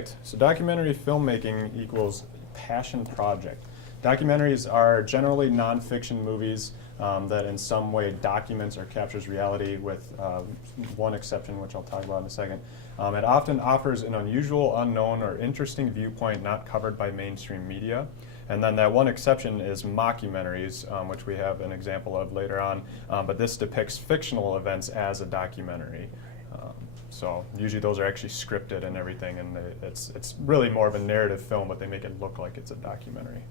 right, so documentary filmmaking equals passion project. Documentaries are generally nonfiction movies that in some way documents or captures reality, with one exception, which I'll talk about in a second. It often offers an unusual, unknown, or interesting viewpoint not covered by mainstream media. And then that one exception is mockumentaries, which we have an example of later on. But this depicts fictional events as a documentary. So usually those are actually scripted and everything, and it's really more of a narrative film, but they make it look like it's a documentary.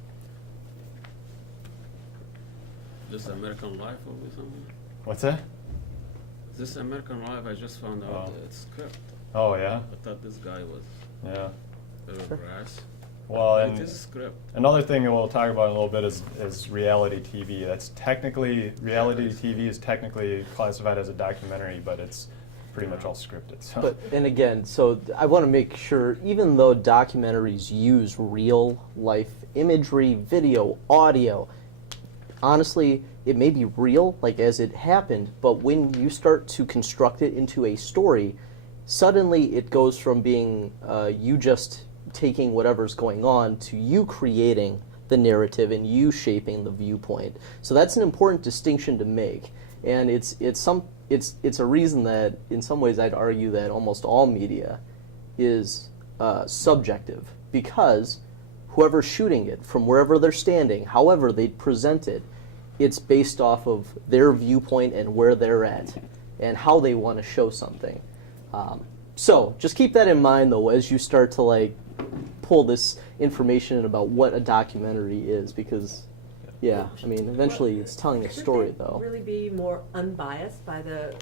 This American Life or something? What's that? This American Life, I just found out that it's script. Oh, yeah? I thought this guy was a little brass. Well, It and is script. another thing that we'll talk about in a little bit is reality TV. That's technically, reality TV is technically classified as a documentary, but it's pretty much all scripted. So. But, and again, so I want to make sure, even though documentaries use real life imagery, video, audio, honestly, it may be real, like as it happened, but when you start to construct it into a story, suddenly it goes from being you just taking whatever's going on to you creating the narrative and you shaping the viewpoint. So that's an important distinction to make, and it's a reason that in some ways I'd argue that almost all media is subjective, because whoever's shooting it, from wherever they're standing, however they present it, it's based off of their viewpoint and where they're at and how they want to show something. So just keep that in mind, though, as you start to like pull this information about what a documentary is, because, yeah, I mean, eventually it's telling a story, though. Should they really be more unbiased by the...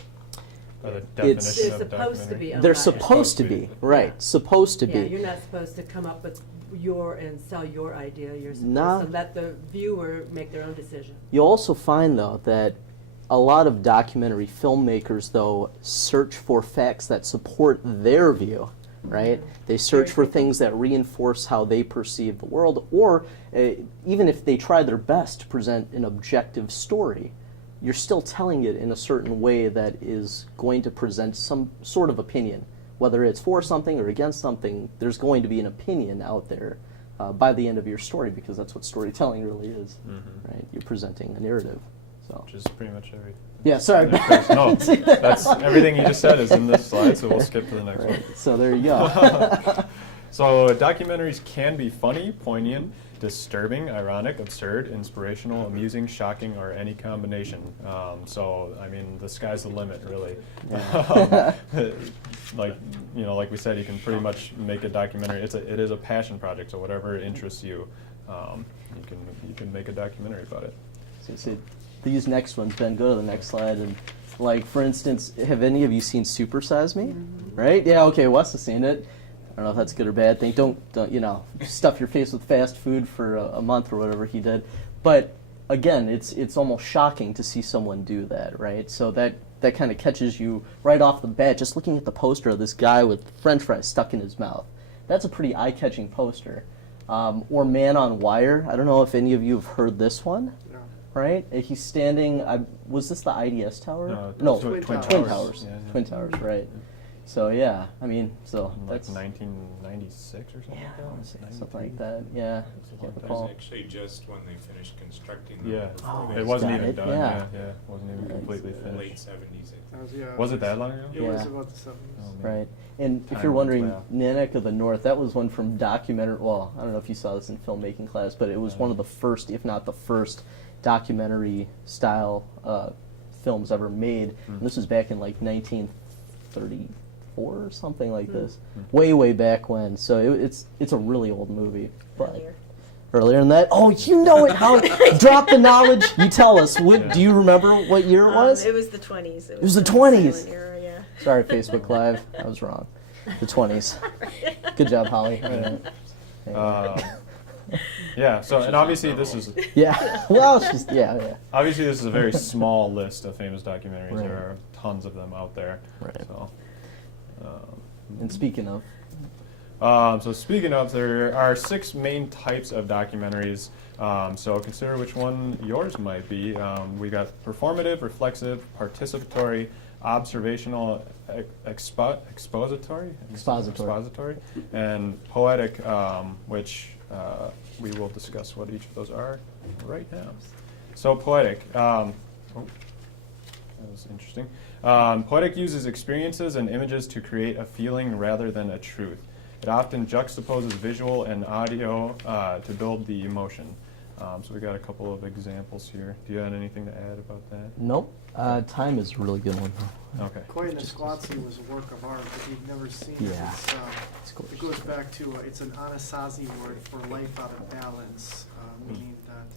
By the definition They're of supposed to documentary. be unbiased. They're supposed to be, right, Yeah. supposed to Yeah, be. you're not supposed to come up with and sell your idea. You're supposed No. to let the viewer make their own decision. You'll also find, though, that a lot of documentary filmmakers, though, search for facts that support their view, right? They search for things that reinforce how they perceive the world, or even if they try their best to present an objective story, you're still telling it in a certain way that is going to present some sort of opinion. Whether it's for something or against something, there's going to be an opinion out there by the end of your story, because that's what storytelling really is, right? You're presenting a narrative. So. Which is pretty much everything. Yeah, sorry. No, that's everything you just said is in this slide, so we'll skip to the next one. So there you go. So documentaries can be funny, poignant, disturbing, ironic, absurd, inspirational, amusing, shocking, or any combination. So I mean, the sky's the limit, really. Like we said, you can pretty much make a documentary. It is a passion project. So whatever interests you, you can make a documentary about it. So these next ones, Ben, go to the next slide. And like, for instance, have any of you seen Super Size Me? Right? Yeah. Okay. Wes has seen it. I don't know if that's a good or bad thing. Don't stuff your face with fast food for a month or whatever he did. But again, it's almost shocking to see someone do that, right? So that kind of catches you right off the bat, just looking at the poster of this guy with French fries stuck in his mouth. That's a pretty eye-catching poster. Or Man on Wire. I don't know if any of you have heard this one. No. Right? He's standing. Was this the IDS tower? No, Twin Towers. Towers. Yeah, yeah. Twin Towers, right? So yeah, I mean, so Like that's 1996 or something. yeah, like I want to say that? something like that. Yeah, It's a can't long time. It recall. was actually just when they finished constructing them. Yeah, Oh, it wasn't got even it, done. yeah. Yeah, wasn't even completely Late finished. 70s, I That think. was, Was it that long ago? It was Yeah. about the 70s. Oh, man. Right. And if Time you're runs wondering, fast. Nanook of the North, that was one from documentary. Well, I don't know if you saw this in filmmaking class, but it was one of the first, if not the first, documentary style films ever made. And this was back in like 1934 or something like this, way back when. So it's a really old movie. But earlier than that. Oh, you know it. How drop the knowledge. You tell us. Do you remember what year it was? It was the 20s. It was the 20s. silent era, yeah. Sorry, Facebook Live. I was wrong. The 20s. Good job, Holly. Yeah. So, and obviously this is Yeah. Well, she's yeah. obviously this is a very small list of famous documentaries. Right. There are tons of them out there. Right. So. And speaking of, So speaking of, there are 6 main types of documentaries. So consider which one yours might be. We got performative, reflexive, participatory, observational, expository, and poetic, which we will discuss what each of those are right now. So poetic. That was interesting. Poetic uses experiences and images to create a feeling rather than a truth. It often juxtaposes visual and audio to build the emotion. So we got a couple of examples here. Do you have anything to add about that? Nope. Time is a really good one. Okay. Koi Nisquatsi was a work of art. If you've never seen Yeah. it, it goes back to, it's an Anasazi word for life out of balance, meaning that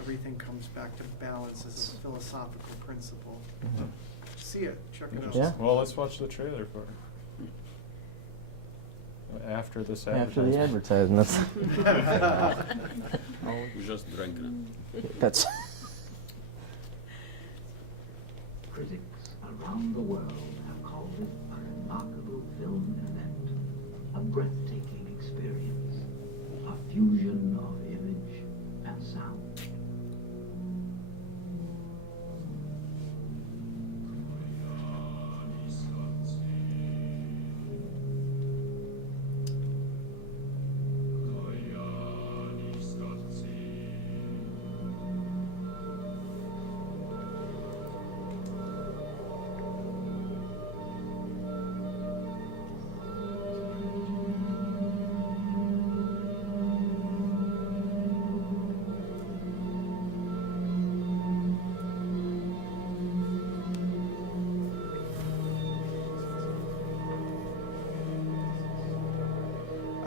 everything comes back to balance as a philosophical principle. Mhm. See it, check it out. Yeah. Well, let's watch the trailer for it. After this After the advertisement. advertisements. We just drank it. That's. Critics around the world have called it a remarkable film event, a breathtaking experience, a fusion of image and sound.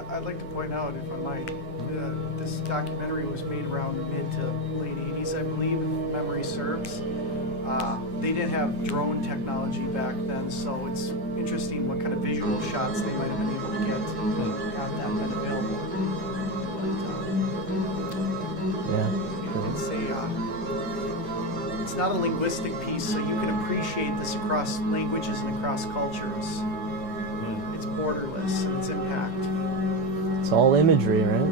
I'd like to point out, if I might, this documentary was made around the mid to late 80s, I believe, if memory serves. They didn't have drone technology back then, so it's interesting what kind of visual shots they might have been able to get had that been available. It's not a linguistic piece, so you can appreciate this across languages and across cultures. It's borderless in its impact. It's all imagery, right?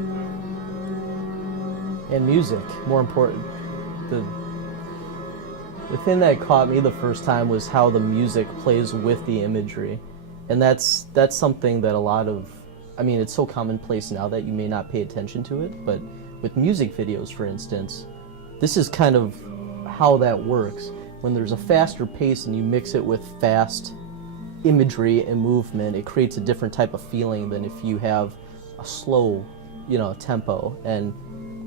And music, more important. The thing that caught me the first time was how the music plays with the imagery. And that's something that a lot of, I mean, it's so commonplace now that you may not pay attention to it, but with music videos, for instance, this is kind of how that works. When there's a faster pace and you mix it with fast imagery and movement, it creates a different type of feeling than if you have a slow, tempo and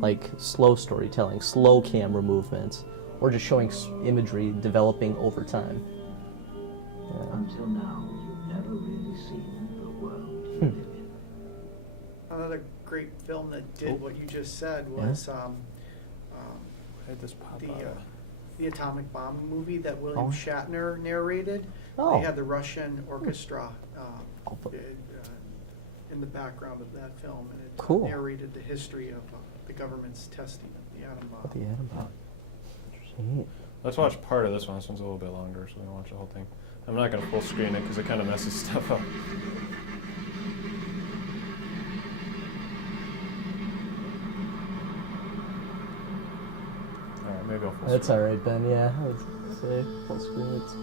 like slow storytelling, slow camera movements, or just showing imagery developing over time. Yeah. Until now, you've never really seen the world you live in. Another great film that did what you just said was the atomic bomb movie that William Shatner narrated. They had the Russian orchestra in the background of that film, and it narrated the history of the government's testing of the atom bomb. The atom bomb. Let's watch part of this one. This one's a little bit longer, so we can watch the whole thing. I'm not going to full screen it because it kind of messes stuff up. Alright, maybe I'll full That's screen. alright, Ben, yeah. I would say full screen. It's...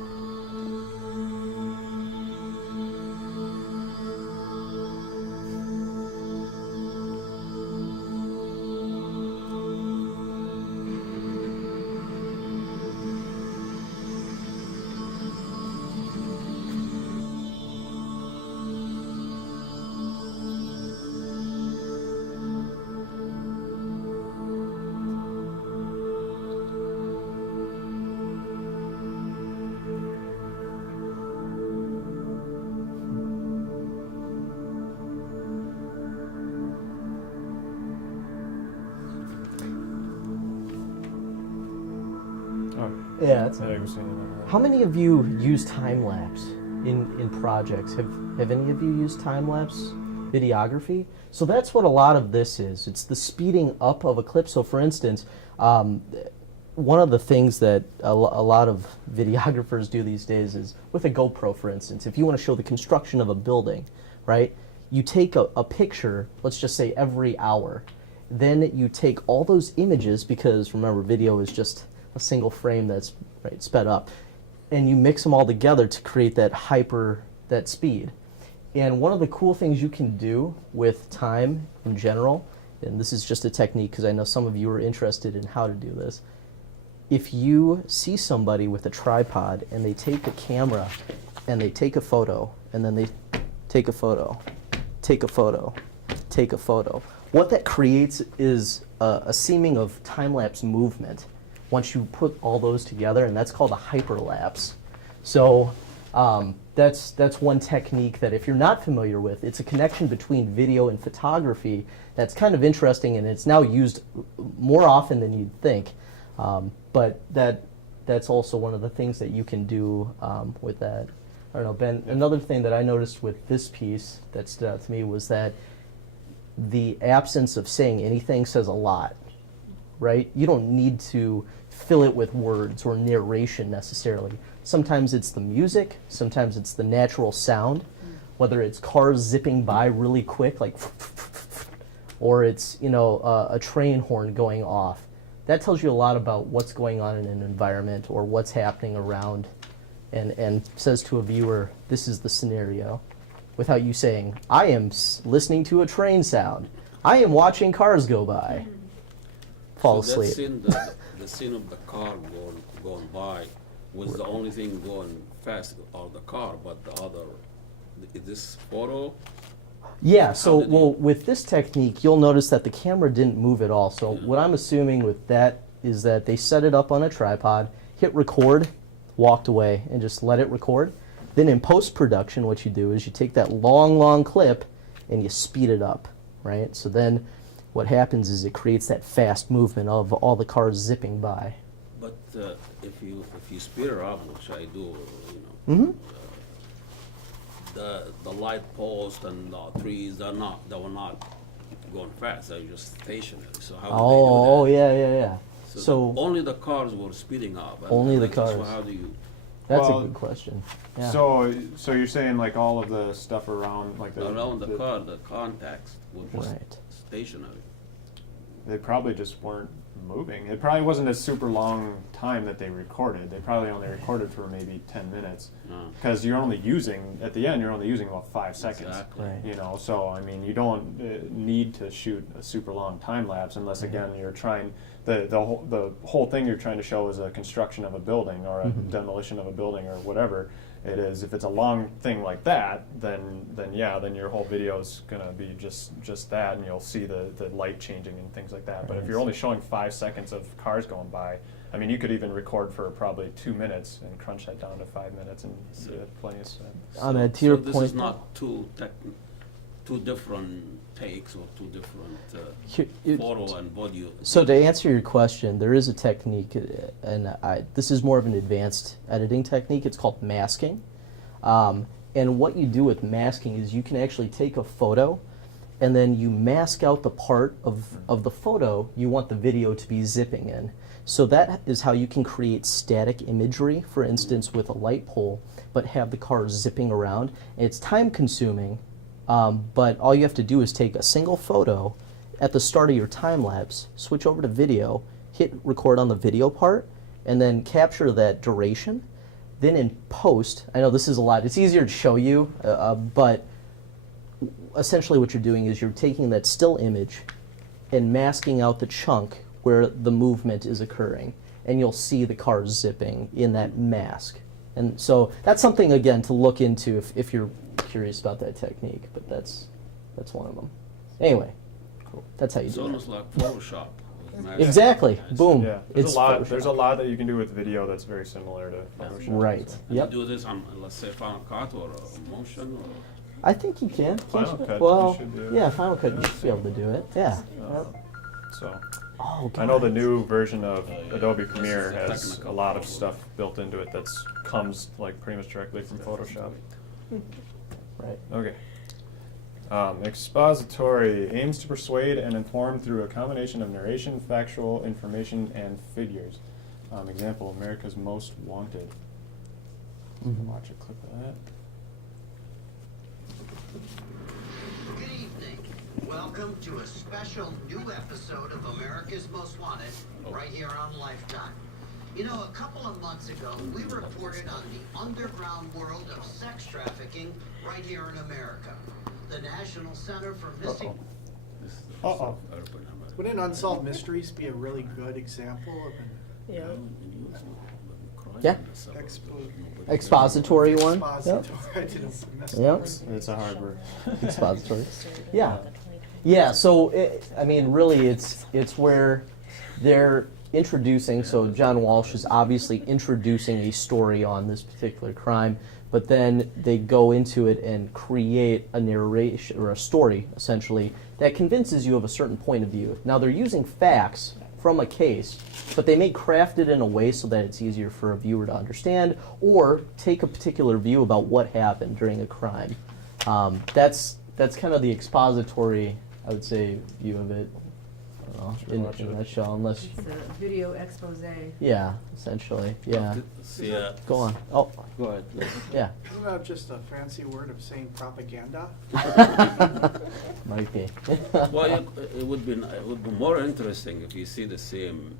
Yeah, that's How many of you use time-lapse in projects? Have any of you used time-lapse videography? So that's what a lot of this is. It's the speeding up of a clip. So for instance, one of the things that a lot of videographers do these days is, with a GoPro for instance, if you want to show the construction of a building, right, you take a picture, let's just say every hour. Then you take all those images, because remember, video is just a single frame that's sped up, and you mix them all together to create that speed. And one of the cool things you can do with time in general, and this is just a technique because I know some of you are interested in how to do this. If you see somebody with a tripod and they take a camera and they take a photo and then they take a photo, take a photo, take a photo, what that creates is a seeming of time-lapse movement once you put all those together, and that's called a hyperlapse. So that's one technique that if you're not familiar with, it's a connection between video and photography that's kind of interesting, and it's now used more often than you'd think. But that's also one of the things that you can do with that. I don't know, Ben, another thing that I noticed with this piece that stood out to me was that the absence of saying anything says a lot, right? You don't need to fill it with words or narration necessarily. Sometimes it's the music, sometimes it's the natural sound, whether it's cars zipping by really quick, like, or it's, you know, a train horn going off. That tells you a lot about what's going on in an environment or what's happening around, and says to a viewer, this is the scenario, without you saying, I am listening to a train sound. I am watching cars go by. Fall So that asleep. scene, the scene of the car going by was the only thing going fast of the car, but the other, is this photo? Yeah, so, did you- well, with this technique, you'll notice that the camera didn't move at all. So what I'm assuming with that is that they set it up on a tripod, hit record, walked away, and just let it record. Then in post-production, what you do is you take that long clip and you speed it up, right? So then what happens is it creates that fast movement of all the cars zipping by. But if you speed it up, which I do, you know, Mm-hmm. the light post and the trees, they were not going fast. They're just stationary. So how do Oh, they do that? yeah. So only the cars were speeding up. and- Only the So cars. how do you? that's Well, a good question. Yeah. So you're saying like all of the stuff around like Around the car, the contacts were just Right. stationary. They probably just weren't moving. It probably wasn't a super long time that they recorded. They probably only recorded for maybe 10 minutes. No. Because you're only using, at the end, you're only using about 5 seconds. Exactly. Right. You know, so I mean, you don't need to shoot a super long time lapse unless, again, you're trying, the whole thing you're trying to show is a construction of a building or a demolition of a building or whatever it is. If it's a long thing like that, then your whole video is gonna be just that, and you'll see the light changing and things like that. But if you're only showing 5 seconds of cars going by, I mean, you could even record for probably 2 minutes and crunch that down to 5 minutes and see plenty of stuff. On to your this point, is not two different takes or two different photo and video. So to answer your question, there is a technique, and this is more of an advanced editing technique. It's called masking. And what you do with masking is you can actually take a photo, and then you mask out the part of the photo you want the video to be zipping in. So that is how you can create static imagery, for instance, with a light pole, but have the car zipping around. And it's time consuming, but all you have to do is take a single photo at the start of your time lapse, switch over to video, hit record on the video part, and then capture that duration. Then in post, I know this is a lot, it's easier to show you, but essentially what you're doing is you're taking that still image and masking out the chunk where the movement is occurring, and you'll see the car zipping in that mask. And so that's something, again, to look into if you're curious about that technique, but that's one of them. Anyway, cool. That's how you It's do it. almost like Photoshop. Exactly. It's- Boom. Yeah, It's there's a Photoshop. lot that you can do with video that's very similar to Photoshop. Right. so. And Yep. you do this on, let's say, Final Cut or Motion or? I think you can. Final Cut, Well, you should do it. yeah, Final Cut, you should be able to do it. Yeah. So Oh, I know the God. new version of Adobe Premiere This is a has a technical lot of problem. stuff built into it that comes like pretty much directly from Photoshop. Right. Okay. Expository aims to persuade and inform through a combination of narration, factual information, and figures. Example: America's Most Wanted. Mhm. Watch a clip of that. Good evening. Welcome to a special new episode of America's Most Wanted right here on Lifetime. You know, a couple of months ago, we reported on the underground world of sex trafficking right here in America. The National Center for Missing... Uh-oh. Wouldn't Unsolved Mysteries be a really good example of an Yeah. Yeah. expo- Expository one. expository? Yep. I didn't mess Yep. up. It's a hard word. Expository. Yeah. Yeah, so I mean, really, it's where they're introducing. So John Walsh is obviously introducing a story on this particular crime, but then they go into it and create a narration or a story essentially that convinces you of a certain point of view. Now they're using facts from a case, but they may craft it in a way so that it's easier for a viewer to understand or take a particular view about what happened during a crime. That's kind of the expository, I would say, view of it. I don't know, in a nutshell, unless, It's a video expose. yeah, essentially, yeah. See, Go on. Oh, go ahead. yeah, Isn't that just a fancy word of saying propaganda? might be. Well, it would be more interesting if you see the same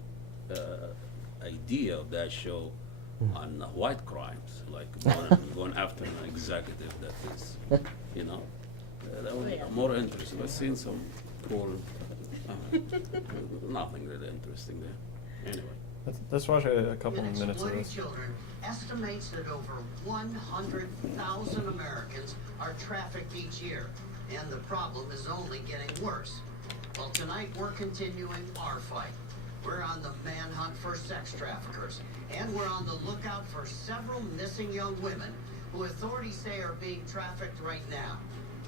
idea of that show on white crimes, like going after an executive that is, that would be more interesting. I've seen some cool, nothing really interesting there. Anyway. Let's watch a couple in minutes of exploiting this. children estimates that over 100,000 Americans are trafficked each year, and the problem is only getting worse. Well, tonight we're continuing our fight. We're on the manhunt for sex traffickers, and we're on the lookout for several missing young women who authorities say are being trafficked right now.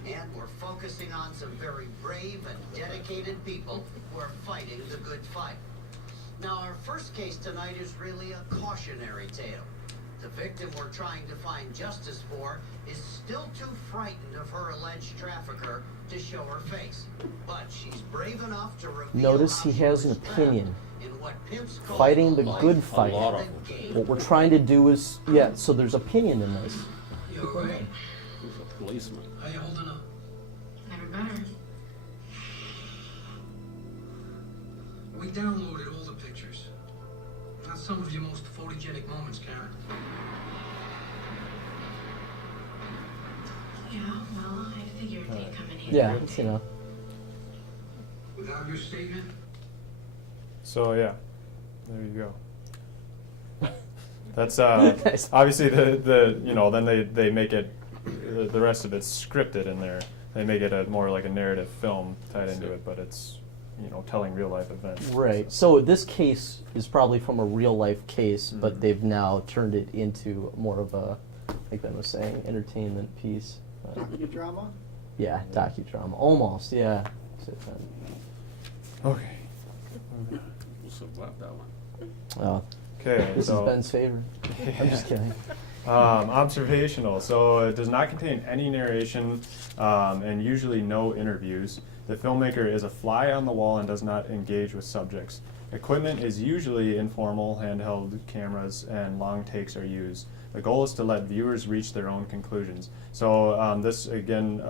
And we're focusing on some very brave and dedicated people who are fighting the good fight. Now, our first case tonight is really a cautionary tale. The victim we're trying to find justice for is still too frightened of her alleged trafficker to show her face. But she's brave enough to reveal Notice how he she has an was trapped opinion. in what pimps call Fighting the life good of fight. A lot of the them. game. What we're trying to do is, yeah, so there's opinion in this. You alright? He's a policeman. How you holding up? Never better. We downloaded all the pictures. Not some of your most photogenic moments, Karen. Yeah, well, I figured they'd come in handy. Yeah, it's, Without your statement, So yeah, there you go. That's Nice. obviously the then they make it the rest of it's scripted in there. They make it more like a narrative film tied into it, but it's telling real life events. Right. So this case is probably from a real life case, but they've now turned it into more of a, like Ben was saying, entertainment piece. Docudrama? Yeah, docudrama. Almost, yeah. Okay. We'll survive that one. Oh, Okay. this so, is Ben's favorite. I'm just kidding. Observational. So it does not contain any narration and usually no interviews. The filmmaker is a fly on the wall and does not engage with subjects. Equipment is usually informal, handheld cameras, and long takes are used. The goal is to let viewers reach their own conclusions. So this, again,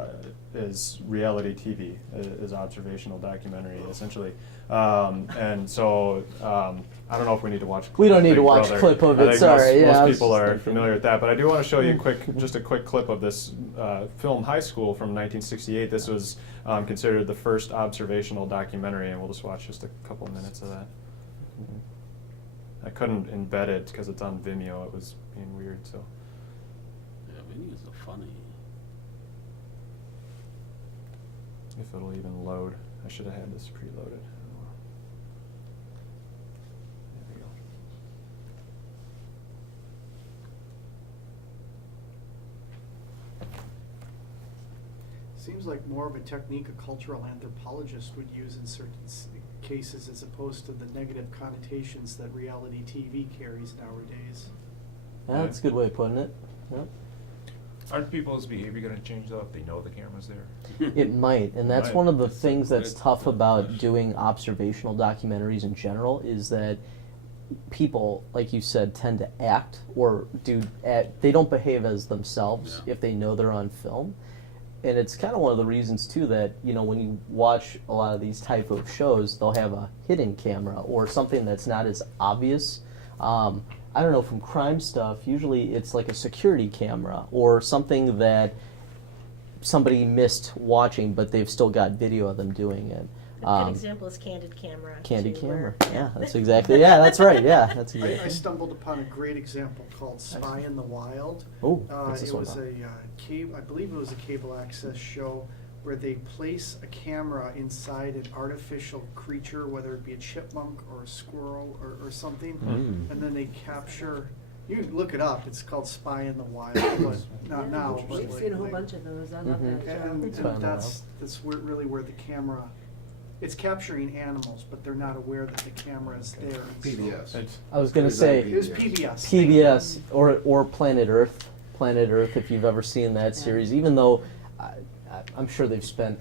is reality TV, is observational documentary, essentially. And so I don't know if we need to watch. We don't need Big to watch Brother. a clip of I it, think sorry, yeah, I most was people just are thinking. familiar with that, but I do want to show you just a quick clip of this film High School from 1968. This was considered the first observational documentary, and we'll just watch just a couple minutes of that. I couldn't embed it because it's on Vimeo. It was being weird, so. Yeah, videos are funny. If it'll even load. I should have had this preloaded. There we go. Seems like more of a technique a cultural anthropologist would use in certain cases as opposed to the negative connotations that reality TV carries nowadays. Yeah, that's a good way of putting it. Yeah. Aren't people's behavior going to change though if they know the camera's there? It might, and that's Might. one of the That's things that's good. tough about doing observational documentaries in general is that people, like you said, tend to act or they don't behave as themselves Yeah. if they know they're on film. And it's kind of one of the reasons too that when you watch a lot of these type of shows, they'll have a hidden camera or something that's not as obvious I don't know, from crime stuff, usually it's like a security camera or something that somebody missed watching, but they've still got video of them doing it. A good example is Candid Camera. Candid too, camera. where- Yeah, that's exactly. Yeah, that's right. Yeah, that's I exactly. stumbled upon a great example called Spy in the Wild. Oh, what's this It one was about? I believe it was a cable access show where they place a camera inside an artificial creature, whether it be a chipmunk or a squirrel or something, Mm. and then they capture. You can look it up. It's called Spy in the Wild, but not now. But We've seen a whole bunch of those. I love Mhm. that show. And Spy in the that's really where the camera. It's capturing animals, but they're not aware that the camera is there. PBS. It's, I was gonna say It was PBS. PBS or Planet Earth. Planet Earth, if you've ever seen that series, even though I'm sure they've spent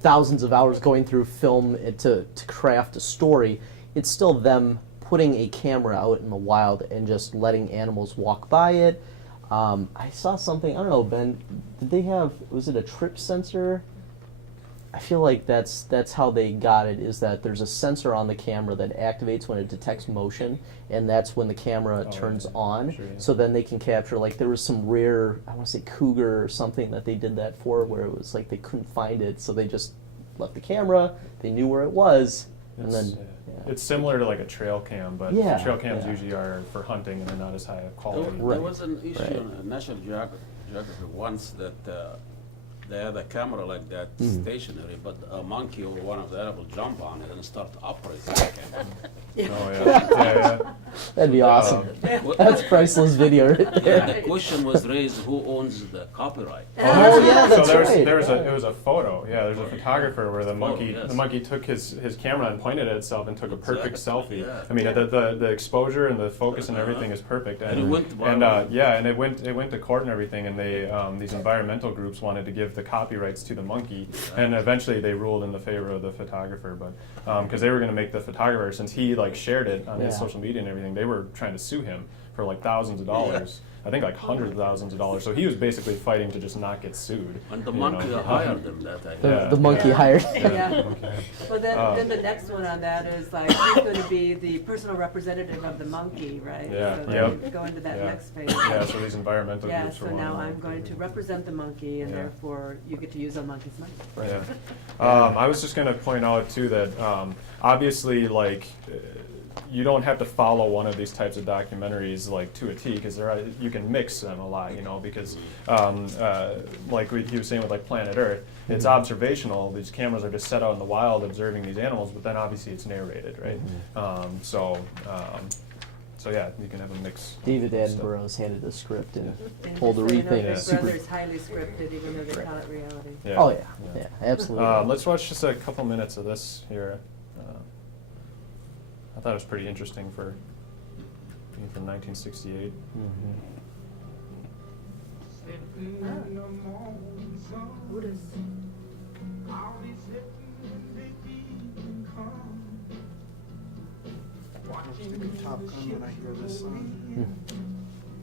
thousands of hours going through film to craft a story, it's still them putting a camera out in the wild and just letting animals walk by it. I saw something, I don't know, Ben, did they have, was it a trip sensor? I feel like that's how they got it, is that there's a sensor on the camera that activates when it detects motion, and that's when the camera turns on. Sure, yeah. So then they can capture, like there was some rare, I want to say cougar or something that they did that for, where it was like they couldn't find it, so they just left the camera, they knew where it was, and it's, then, yeah. It's similar to like a trail cam, but Yeah, trail cams yeah. usually are for hunting and they're not as high a There, quality. Right. there was an issue Right. on National Geography once that they had a camera like that stationary, but a monkey or one of the animals jump on it and start operating the camera. Oh yeah, yeah, that'd be awesome. Qu- That's priceless video right yeah, there. the question was raised: who owns the copyright? Oh, yeah, that's so right. it was a photo. Yeah, there's a photographer where the monkey yes. the monkey took his camera and pointed at itself and took a perfect Exactly, selfie. yeah. I mean, the exposure and the focus and everything is perfect. And it went and viral. yeah, and it went to court and everything. And they these environmental groups wanted to give the copyrights to the monkey, and eventually they ruled in the favor of the photographer. But because they were going to make the photographer, since he like shared it on his Yeah. social media and everything, they were trying to sue him for like thousands of dollars. I think like hundreds of thousands of dollars. So he was basically fighting to just not get sued. And the you monkey know. hired them that The, idea. the monkey Yeah. hired. Yeah. Okay. Well, then the next one on that is like, who's going to be the personal representative of the monkey, right? Yeah, So yep. then go into that Yeah. next phase. Yeah, so these environmental Yeah, groups so were now one of I'm them. going to represent the monkey, and Yeah. therefore you get to use a monkey's money. Yeah. I was just going to point out too that obviously, like, you don't have to follow one of these types of documentaries like to a T, because you can mix them a lot, you know, because like he was saying with like Planet Earth, it's observational. These cameras are just set out in the wild observing these animals, but then obviously it's narrated, right? So yeah, you can have a mix. David of stuff. Attenborough's handed a script and And told to just so you read know, things. Big Super. Brother is highly scripted, even though they call it reality. Yeah. Oh yeah, absolutely. Let's watch just a couple minutes of this here. I thought it was pretty interesting for being from 1968. What is? Top Gun when I hear this song.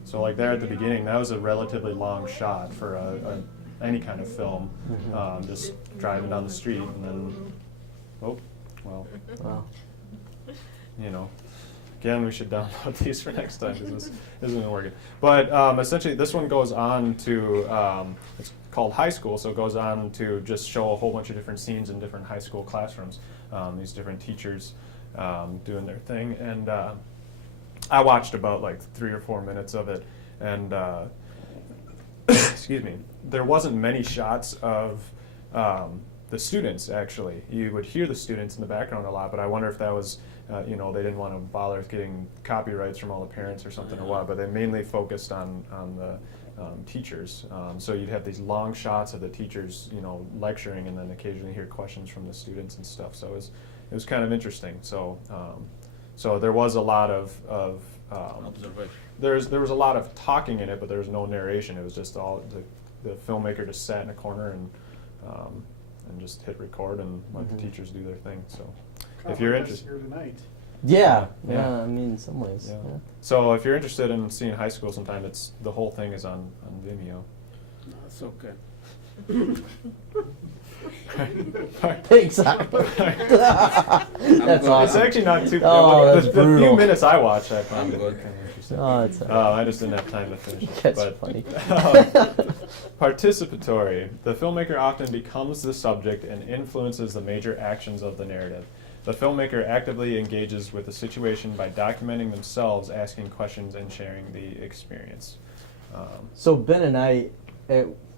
So like there at the beginning, that was a relatively long shot for any kind of film, just driving down the street and then, oh, well, Wow. you know. Again, we should download these for next time because this isn't working. But essentially, this one goes on to, it's called High School, so it goes on to just show a whole bunch of different scenes in different high school classrooms, these different teachers doing their thing. And I watched about like 3 or 4 minutes of it, and excuse me, there wasn't many shots of the students, actually. You would hear the students in the background a lot, but I wonder if that was, you know, they didn't want to bother with getting copyrights from all the parents or something or what, but they mainly focused on the teachers. So you'd have these long shots of the teachers, you know, lecturing, and then occasionally hear questions from the students and stuff. So it was kind of interesting. So so there was a lot of Observation. there was a lot of talking in it, but there was no narration. It was just all the filmmaker just sat in a corner and just hit record and let the teachers do their thing. So if you're interested, here tonight. Yeah, Yeah. yeah. I mean, in some ways. yeah. Yeah. So if you're interested in seeing High School sometime, the whole thing is on Vimeo. No, it's okay. Exactly. That's good. It's awesome. actually not too. Oh, that's the brutal. few minutes I watched, I found I'm it good. kind of interesting. Oh, that's I just didn't have time to finish it. That's but, funny. Participatory. The filmmaker often becomes the subject and influences the major actions of the narrative. The filmmaker actively engages with the situation by documenting themselves, asking questions, and sharing the experience. So Ben and I,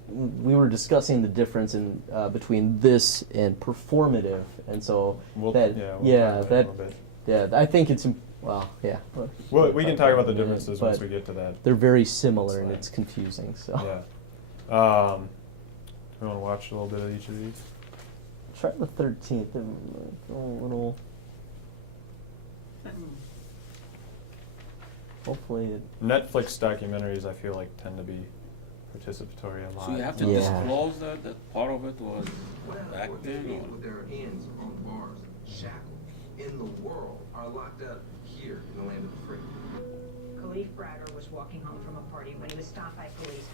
we were discussing the difference in between this and performative, and so We'll that talk about that it a little bit. yeah, I think it's well, yeah. Well, we can talk about the in a minute, differences once but we get to that. They're very similar, and slide. it's confusing. So Yeah. We want to watch a little bit of each of these. try the 13th. A little. Hopefully, Netflix documentaries, I feel like, tend to be participatory a lot. So you have to Yeah. disclose that part of it was acting, or with their hands on bars, shackled in the world, are locked up here in the land of the free. Khalif Bragger was walking home from a party when he was stopped by police.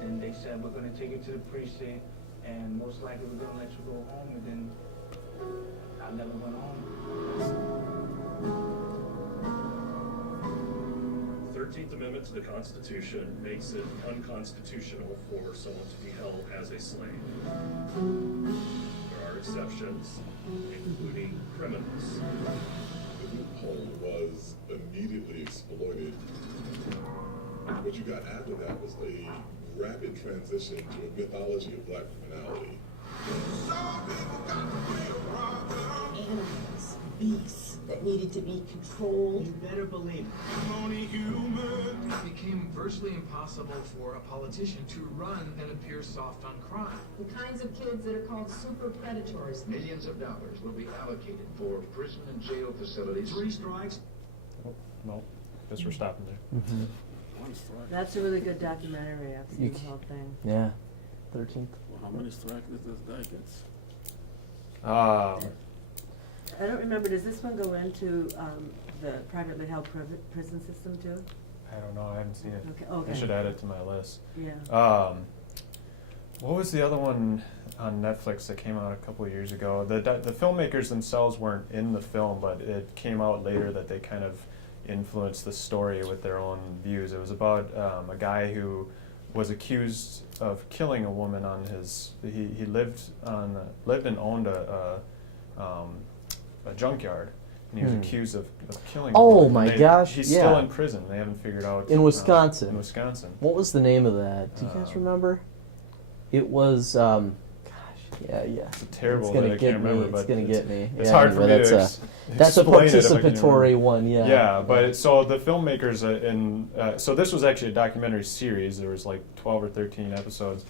And they said, we're going to take you to the precinct, and most likely we're going to let you go home, and then I never went home. 13th Amendment to the Constitution makes it unconstitutional for someone to be held as a slave. There are exceptions, including criminals. The loophole was immediately exploited. What you got after that was a rapid transition to a mythology of black criminality. Animals, beasts that needed to be controlled. You better believe it became virtually impossible for a politician to run and appear soft on crime. The kinds of kids that are called super predators. Millions of dollars will be allocated for prison and jail facilities. 3 strikes. Oh, no, guess we're stopping there. Mm-hmm. one strike. That's a really good documentary. I've seen the whole thing. Yeah, 13th. Well, how many strikes did this guy get? I don't remember, does this one go into the privately held prison system too? I don't know. I haven't seen it. Okay. I should add it to my list. Yeah. What was the other one on Netflix that came out a couple of years ago? The filmmakers themselves weren't in the film, but it came out later that they kind of influenced the story with their own views. It was about a guy who was accused of killing a woman on his. He lived and owned a junkyard, and he was accused of killing. Oh my gosh! He's yeah. still in prison. They haven't figured out in Wisconsin. In Wisconsin. What was the name of that? Do you guys remember? It was. Gosh, yeah. It's a terrible. It's gonna that I get can't remember, me. but It's gonna get me. It's yeah, hard for me that's to that's a explain it if I can participatory remember. one. Yeah. Yeah, but so the filmmakers so this was actually a documentary series. There was like 12 or 13 episodes.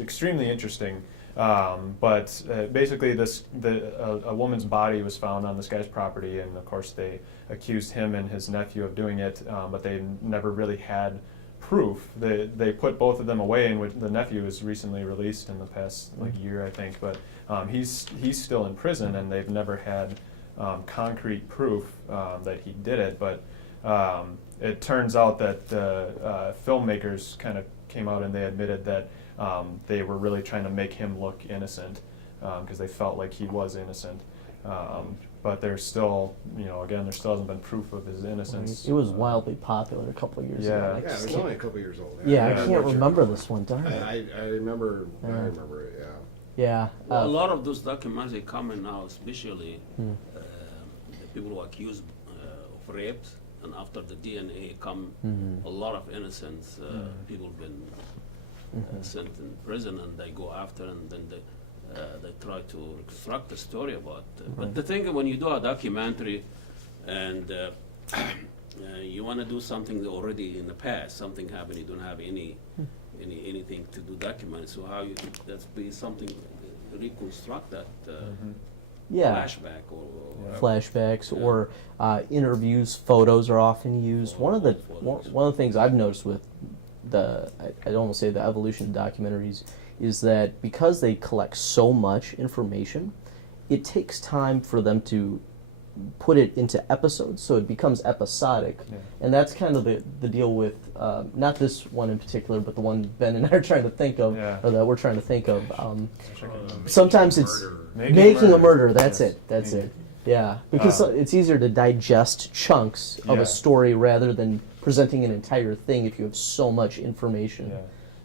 Extremely interesting. But basically, a woman's body was found on this guy's property, and of course they accused him and his nephew of doing it, but they never really had proof. They put both of them away, and the nephew was recently released in the past year, I think. But he's still in prison, and they've never had concrete proof that he did it. But it turns out that the filmmakers kind of came out and they admitted that they were really trying to make him look innocent because they felt like he was innocent. But there's still, again, there still hasn't been proof of his innocence. It was wildly popular a couple of years ago. Yeah, it was only a couple years old. Yeah, I can't remember this one. Darn it. I remember. I remember it. Yeah. Yeah. Well, a lot of those documentaries they come in now, especially the people who are accused of rapes, and after the DNA come a lot of innocent people been sent in prison, and they go after, and then they try to reconstruct the story about. But the thing when you do a documentary, and you want to do something already in the past, something happened, you don't have anything to do document. So how you that's be something reconstruct that flashback or flashbacks or interviews, photos are often used. One of the things I've noticed with I'd almost say the evolution of documentaries is that because they collect so much information, it takes time for them to put it into episodes, so it becomes episodic. Yeah. And that's kind of the deal with, not this one in particular, but the one Ben and I are trying to think of, or that we're trying to think of. Sometimes it's making a murder. That's it. That's it. Yeah, because it's easier to digest chunks of a story rather than presenting an entire thing if you have so much information. Yeah.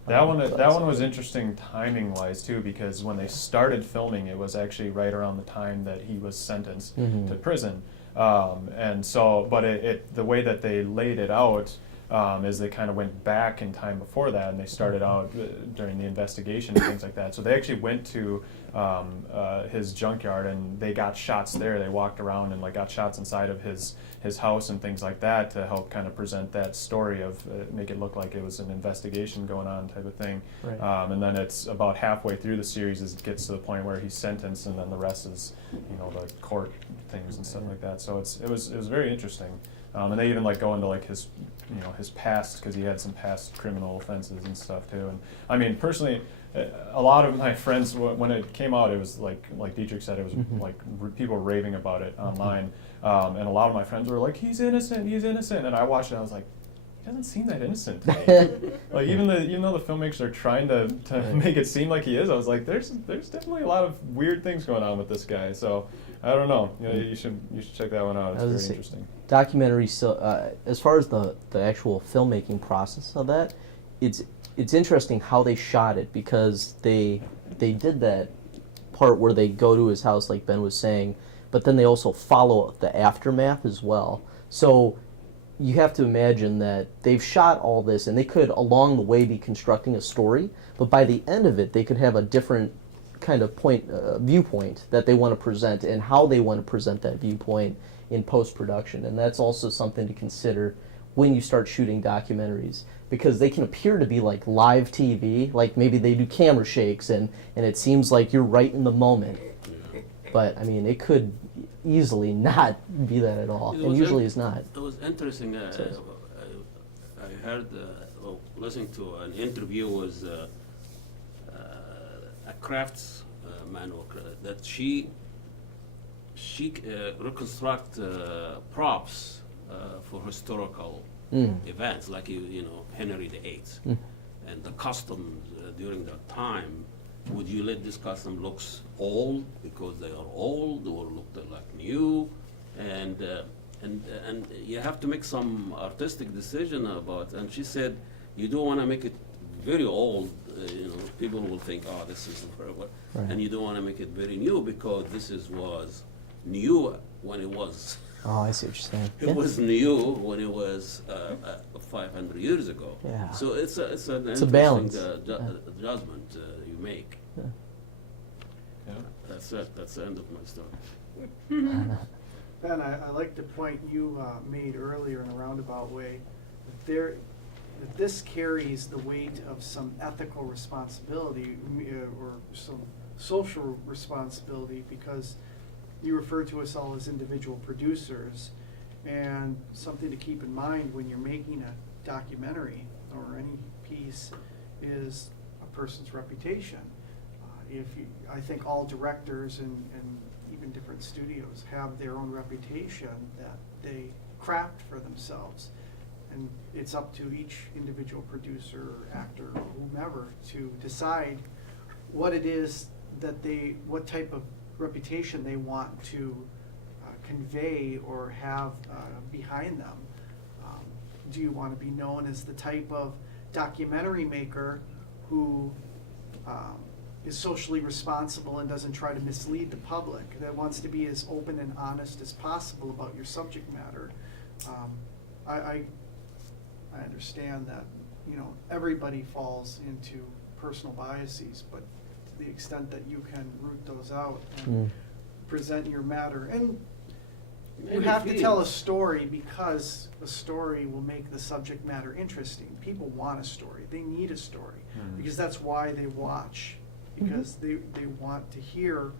That one was interesting timing-wise too, because when they started filming, it was actually right around the time that he was sentenced to prison, and so. But the way that they laid it out is they kind of went back in time before that, and they started out during the investigation and things like that. So they actually went to his junkyard, and they got shots there. They walked around and got shots inside of his house and things like that to help kind of present that story of make it look like it was an investigation going on type of thing. Right. And then it's about halfway through the series it gets to the point where he's sentenced, and then the rest is the court things and stuff like that. So it was very interesting. And they even go into his his past, because he had some past criminal offenses and stuff too. And I mean, personally, a lot of my friends, when it came out, it was like Dietrich said, it was people raving about it online, and a lot of my friends were like, he's innocent, and I watched it and I was like, he doesn't seem that innocent to me. even though the filmmakers are trying to make it seem like he is, I was like, there's definitely a lot of weird things going on with this guy. So I don't know. You should check that one out. It's very interesting. Documentary, as far as the actual filmmaking process of that, it's interesting how they shot it, because they did that part where they go to his house, like Ben was saying, but then they also follow the aftermath as well. So you have to imagine that they've shot all this, and they could along the way be constructing a story, but by the end of it, they could have a different kind of viewpoint that they want to present, and how they want to present that viewpoint in post-production. And that's also something to consider when you start shooting documentaries, because they can appear to be like live TV, like maybe they do camera shakes and it seems like you're right in the moment. But I mean, it could easily not be that at all, and usually is not. It was interesting. I heard, listening to an interview with a craftsman that she reconstruct props for historical events, like Henry VIII, and the customs during that time. Would you let this custom looks old because they are old, or look like new, and you have to make some artistic decision about. And she said, you don't want to make it very old. People will think, oh, this is forever, and you don't want to make it very new, because this was new when it was. Oh, I see what you're saying. It was new when it was 500 years ago. Yeah. So it's an a balance. Judgment you make. Yeah. That's it. That's the end of my story. Ben, I like the point you made earlier in a roundabout way. That this carries the weight of some ethical responsibility or some social responsibility, because you refer to us all as individual producers, and something to keep in mind when you're making a documentary or any piece is a person's reputation. I think all directors and even different studios have their own reputation that they craft for themselves, and it's up to each individual producer or actor or whomever to decide what it is that what type of reputation they want to convey or have behind them. Do you want to be known as the type of documentary maker who is socially responsible and doesn't try to mislead the public, that wants to be as open and honest as possible about your subject matter? I understand that everybody falls into personal biases, but to the extent that you can root those out and present your matter, and you have to tell a story, because a story will make the subject matter interesting. People want a story. They need a story, because that's why they watch, because they want to hear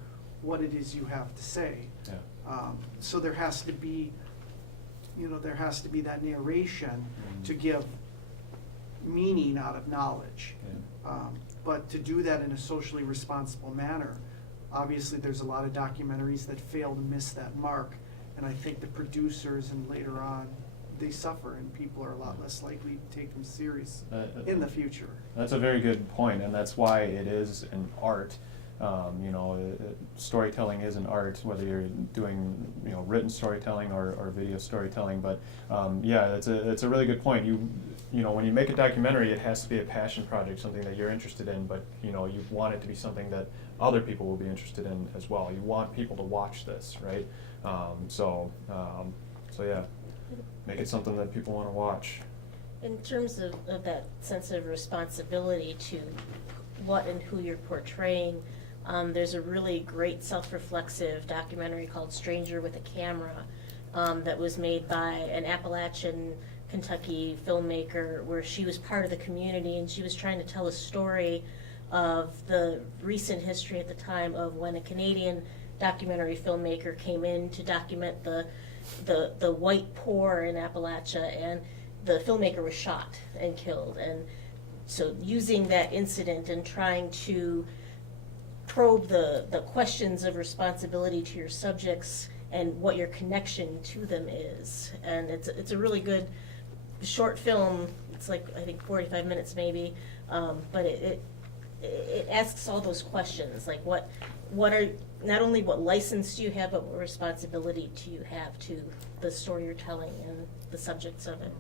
what it is you have to say. Yeah. So there has to be, that narration to give meaning out of knowledge. Yeah. But to do that in a socially responsible manner, obviously there's a lot of documentaries that fail to miss that mark, And I think the producers and later on, they suffer, and people are a lot less likely to take them serious in the future. That's a very good point, and that's why it is an art. You know, storytelling is an art, whether you're doing, you know, written storytelling or video storytelling. But yeah, it's a really good point. You know, when you make a documentary, it has to be a passion project, something that you're interested in. But you know, you want it to be something that other people will be interested in as well. You want people to watch this, right? So yeah, make it something that people want to watch. In terms of that sense of responsibility to what and who you're portraying, there's a really great self-reflexive documentary called Stranger with a Camera that was made by an Appalachian, Kentucky filmmaker, where she was part of the community and she was trying to tell a story of the recent history at the time of when a Canadian documentary filmmaker came in to document the white poor in Appalachia, and the filmmaker was shot and killed. And so using that incident and trying to probe the questions of responsibility to your subjects and what your connection to them is. And it's a really good short film. It's like, I think 45 minutes maybe, but it asks all those questions, like what are, not only what license do you have, but what responsibility do you have to the story you're telling and the subjects of it.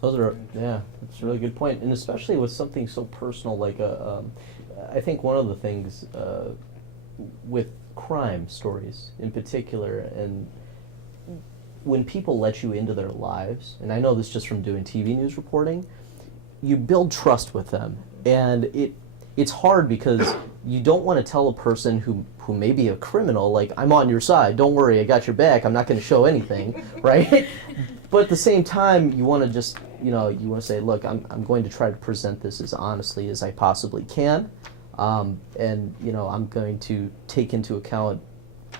Those are, yeah, that's a really good point. And especially with something so personal like I think one of the things with crime stories in particular, and when people let you into their lives, and I know this just from doing TV news reporting, you build trust with them. And it's hard because you don't want to tell a person who may be a criminal, like, I'm on your side, don't worry, I got your back, I'm not going to show anything, right? But at the same time, you want to just, you know, you want to say, look, I'm going to try to present this as honestly as I possibly can, and, you know, I'm going to take into account,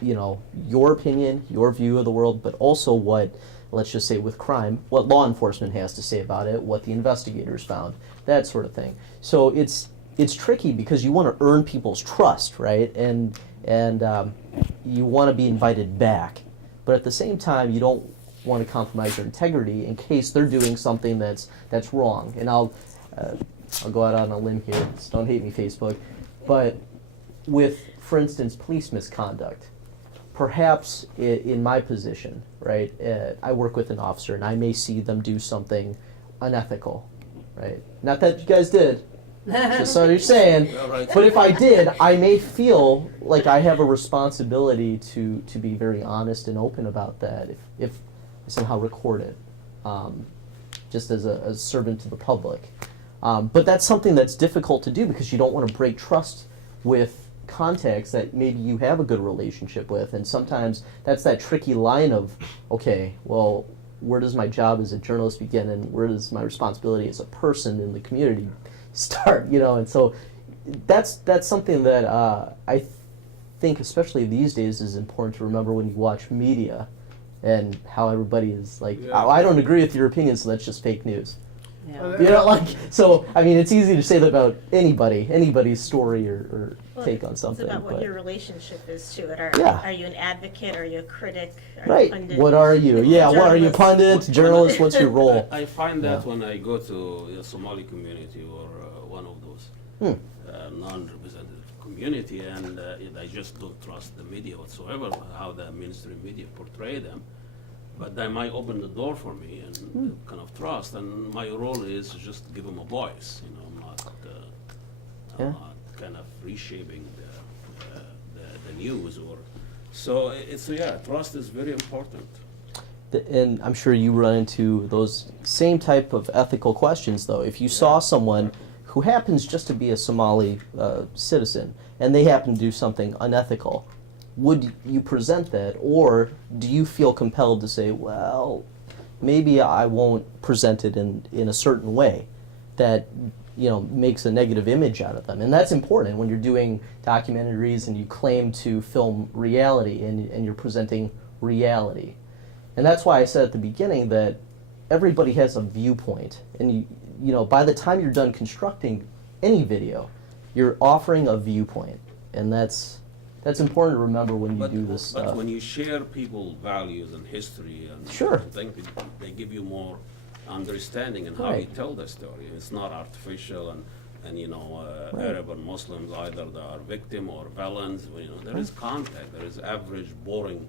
you know, your opinion, your view of the world, but also what, let's just say with crime, what law enforcement has to say about it, what the investigators found, that sort of thing. So it's tricky because you want to earn people's trust, right? And you want to be invited back, but at the same time, you don't want to compromise their integrity in case they're doing something that's wrong. And I'll go out on a limb here. So don't hate me, Facebook. But with, for instance, police misconduct, perhaps in my position, right? I work with an officer, and I may see them do something unethical, right? Not that you guys did. Just so you're saying, but if I did, I may feel like I have a responsibility to be very honest and open about that if I somehow record it, just as a servant to the public. But that's something that's difficult to do because you don't want to break trust with contacts that maybe you have a good relationship with, and sometimes that's that tricky line of, okay, well, where does my job as a journalist begin and where does my responsibility as a person in the community start, you know? And so that's something that I think, especially these days, is important to remember when you watch media and how everybody is like, oh, I don't agree with your opinion, so that's just fake news. Yeah. You know, like, so, I mean, it's easy to say that about anybody's story or take on something. It's about what your relationship is to it. Are you an advocate? Are you a critic? Are you a pundit? What are you? Yeah, what are you, pundit, journalist? What's your role? I find that when I go to the Somali community or one of those non-representative community, and I just don't trust the media whatsoever, how the mainstream media portray them. But they might open the door for me and kind of trust, and my role is to just give them a voice. You know, I'm not kind of reshaping the news, or so it's trust is very important. And I'm sure you run into those same type of ethical questions, though. If you saw someone who happens just to be a Somali citizen and they happen to do something unethical, would you present that, or do you feel compelled to say, well, maybe I won't present it in a certain way that, you know, makes a negative image out of them? And that's important when you're doing documentaries and you claim to film reality and you're presenting reality. And that's why I said at the beginning that everybody has a viewpoint, and you know, by the time you're done constructing any video, you're offering a viewpoint, and that's That's important to remember when you But, do this but stuff. when you share people values and history and Sure. things, they give you more understanding in how you Right. tell the story. It's not artificial and Right. Arab and Muslims, either they are victim or villains. There is contact. There is average boring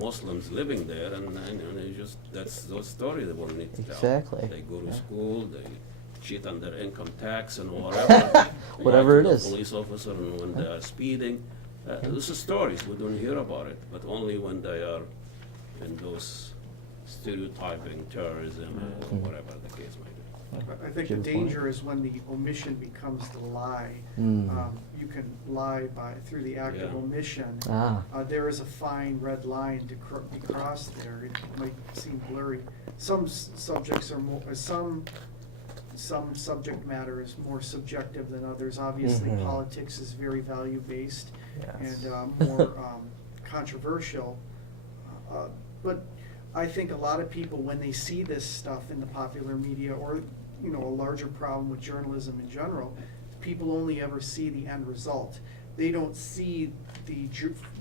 Muslims living there, and they just that's those stories that we need to tell. Exactly. They go to Yeah. school. They cheat on their income tax and whatever. Whatever Lie to it the is. police officer and when they are speeding. Those are stories. We don't hear about it, but only when they are in those stereotyping terrorism or whatever the case may be. I think the danger is when the omission becomes the lie. You can lie through the act of Yeah. omission. There is a fine red line to be crossed there. It might seem blurry. Some subjects are more, some subject matter is more subjective than others. Obviously, politics is very value-based Yes. and more controversial. But I think a lot of people, when they see this stuff in the popular media, or a larger problem with journalism in general, people only ever see the end result. They don't see the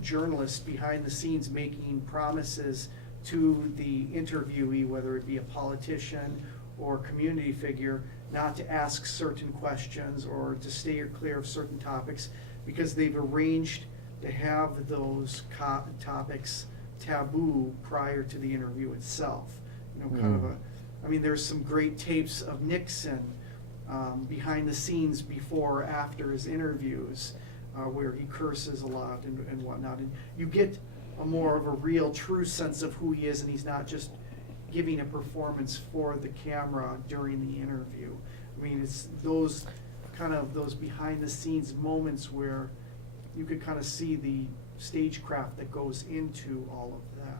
journalists behind the scenes making promises to the interviewee, whether it be a politician or community figure, not to ask certain questions or to stay clear of certain topics, because they've arranged to have those topics taboo prior to the interview itself. There's some great tapes of Nixon behind the scenes before or after his interviews, where he curses a lot and whatnot, and you get a more of a real, true sense of who he is, and he's not just giving a performance for the camera during the interview. It's those behind the scenes moments where you could kind of see the stagecraft that goes into all of that.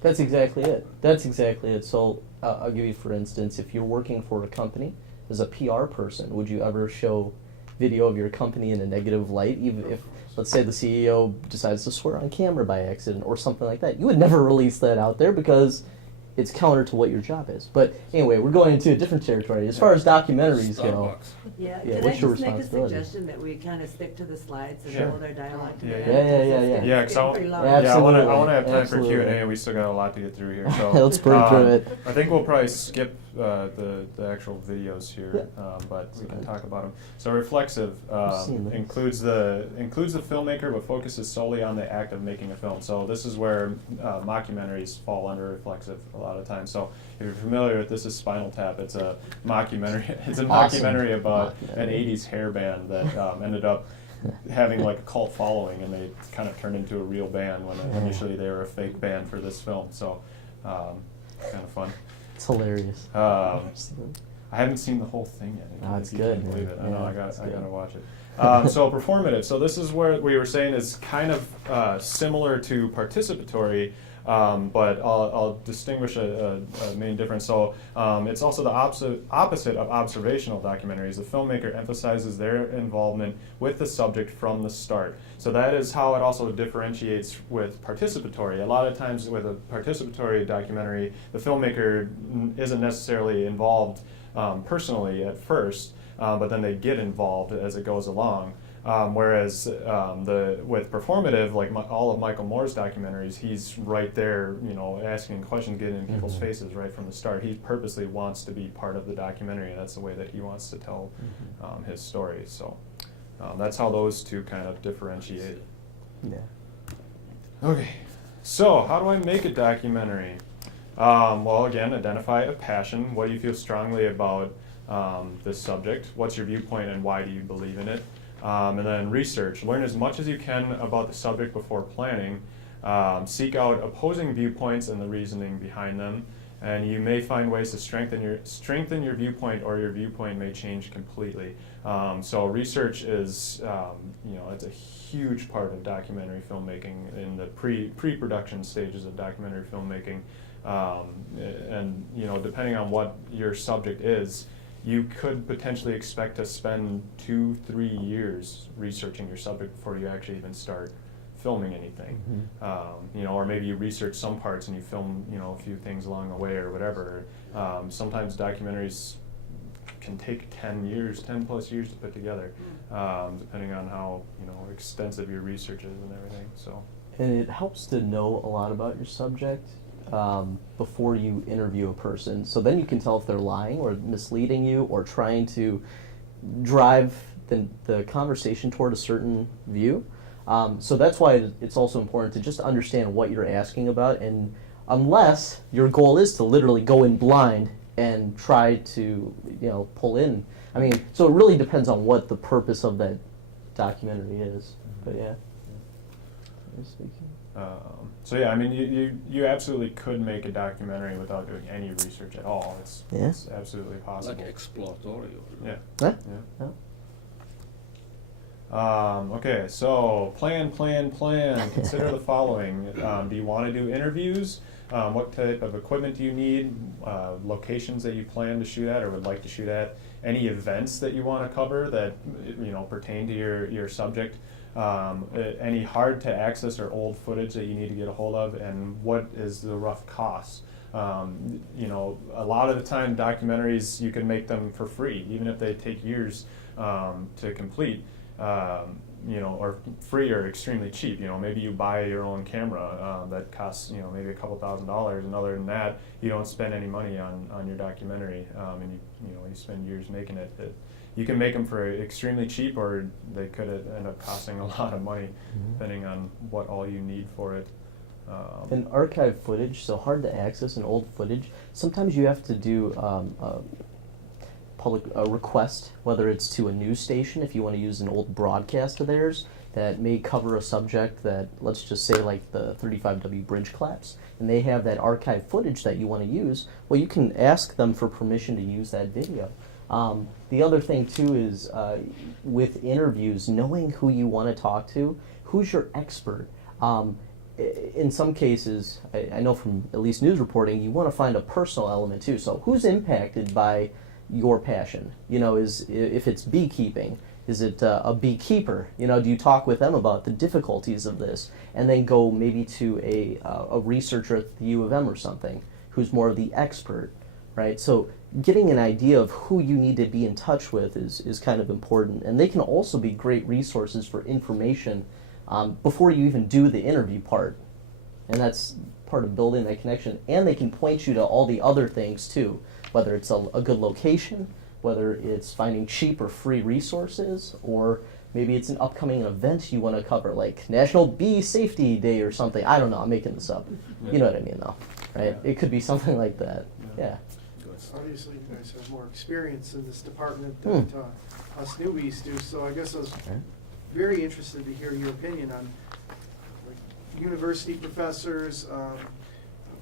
That's exactly it. So I'll give you, for instance, if you're working for a company as a PR person, would you ever show video of your company in a negative light, even if, let's say, the CEO decides to swear on camera by accident or something like that? You would never release that out there because it's counter to what your job is. But anyway, we're going into a different territory. As far as documentaries go, Yeah, yeah, can what's I your just make a responsibility? suggestion that we kind of stick to the slides and Sure. hold our dialogue to the Yeah, end? yeah. Because It's getting pretty long. I want Absolutely. to have time Absolutely. for Q&A, and we still got a lot to get through here. So Let's burn through it. I think we'll probably skip the actual videos here, but we can talk about them. So reflexive includes the filmmaker, but focuses solely on the act of making a film. So this is where mockumentaries fall under reflexive a lot of times. So if you're familiar with this, is Spinal Tap. It's a mockumentary. It's a mockumentary about an '80s hair band that ended up having like a cult following, and they kind of turned into a real band when initially they were a fake band for this film. So kind of fun. It's hilarious. I haven't seen the whole thing yet. Oh, it's if you good, can believe man. it. I know. Yeah, I it's gotta good. watch it. So performative. So this is where we were saying is kind of similar to participatory, but I'll distinguish a main difference. So it's also the opposite of observational documentaries. The filmmaker emphasizes their involvement with the subject from the start. So that is how it also differentiates with participatory. A lot of times with a participatory documentary, the filmmaker isn't necessarily involved personally at first, but then they get involved as it goes along. Whereas with performative, like all of Michael Moore's documentaries, he's right there, asking questions, getting in people's faces right from the start. He purposely wants to be part of the documentary, and that's the way that he wants to tell his story. So that's how those two kind of differentiate. Yeah. Okay, so how do I make a documentary? Well, again, identify a passion. What do you feel strongly about this subject? What's your viewpoint and why do you believe in it? And then research. Learn as much as you can about the subject before planning. Seek out opposing viewpoints and the reasoning behind them. And you may find ways to strengthen your viewpoint, or your viewpoint may change completely. So research is, it's a huge part of documentary filmmaking in the pre-production stages of documentary filmmaking. And depending on what your subject is, you could potentially expect to spend 2-3 years researching your subject before you actually even start filming anything. Or maybe you research some parts and you film, a few things along the way or whatever. Sometimes documentaries can take 10 plus years to put together, depending on how extensive your research is and everything. So. And it helps to know a lot about your subject before you interview a person. So then you can tell if they're lying or misleading you or trying to drive the conversation toward a certain view. So that's why it's also important to just understand what you're asking about, and unless your goal is to literally go in blind and try to pull in. I mean, so it really depends on what the purpose of that documentary is. But yeah. So yeah, I mean, you absolutely could make a documentary without doing any research at all. It's absolutely possible. Like exploratory. Yeah. Yeah. Okay, so plan. Consider the following. Do you want to do interviews? What type of equipment do you need? Locations that you plan to shoot at or would like to shoot at? Any events that you want to cover that pertain to your subject? Any hard to access or old footage that you need to get a hold of, and what is the rough cost? A lot of the time documentaries, you can make them for free, even if they take years to complete. Or free or extremely cheap. Maybe you buy your own camera that costs maybe a couple $1,000s, and other than that, you don't spend any money on your documentary, and you spend years making it. You can make them for extremely cheap, or they could end up costing a lot of money, depending on what all you need for it. And archive footage, so hard to access and old footage, sometimes you have to do public request, whether it's to a news station if you want to use an old broadcast of theirs that may cover a subject that, let's just say like the 35W bridge collapse, and they have that archive footage that you want to use. Well, you can ask them for permission to use that video. The other thing too is with interviews, knowing who you want to talk to, who's your expert. In some cases, I know from at least news reporting, you want to find a personal element too. So who's impacted by your passion? If it's beekeeping, is it a beekeeper? Do you talk with them about the difficulties of this, and then go maybe to a researcher at the U of M or something who's more of the expert, right? So getting an idea of who you need to be in touch with is kind of important, and they can also be great resources for information before you even do the interview part, and that's part of building that connection. And they can point you to all the other things too, whether it's a good location, whether it's finding cheap or free resources, or maybe it's an upcoming event you want to cover, like National Bee Safety Day or something. I don't know, I'm making this up. You know what I mean though, right? It could be something like that. Yeah. Obviously, you guys have more experience in this department than us newbies do, so I guess I was very interested to hear your opinion on university professors,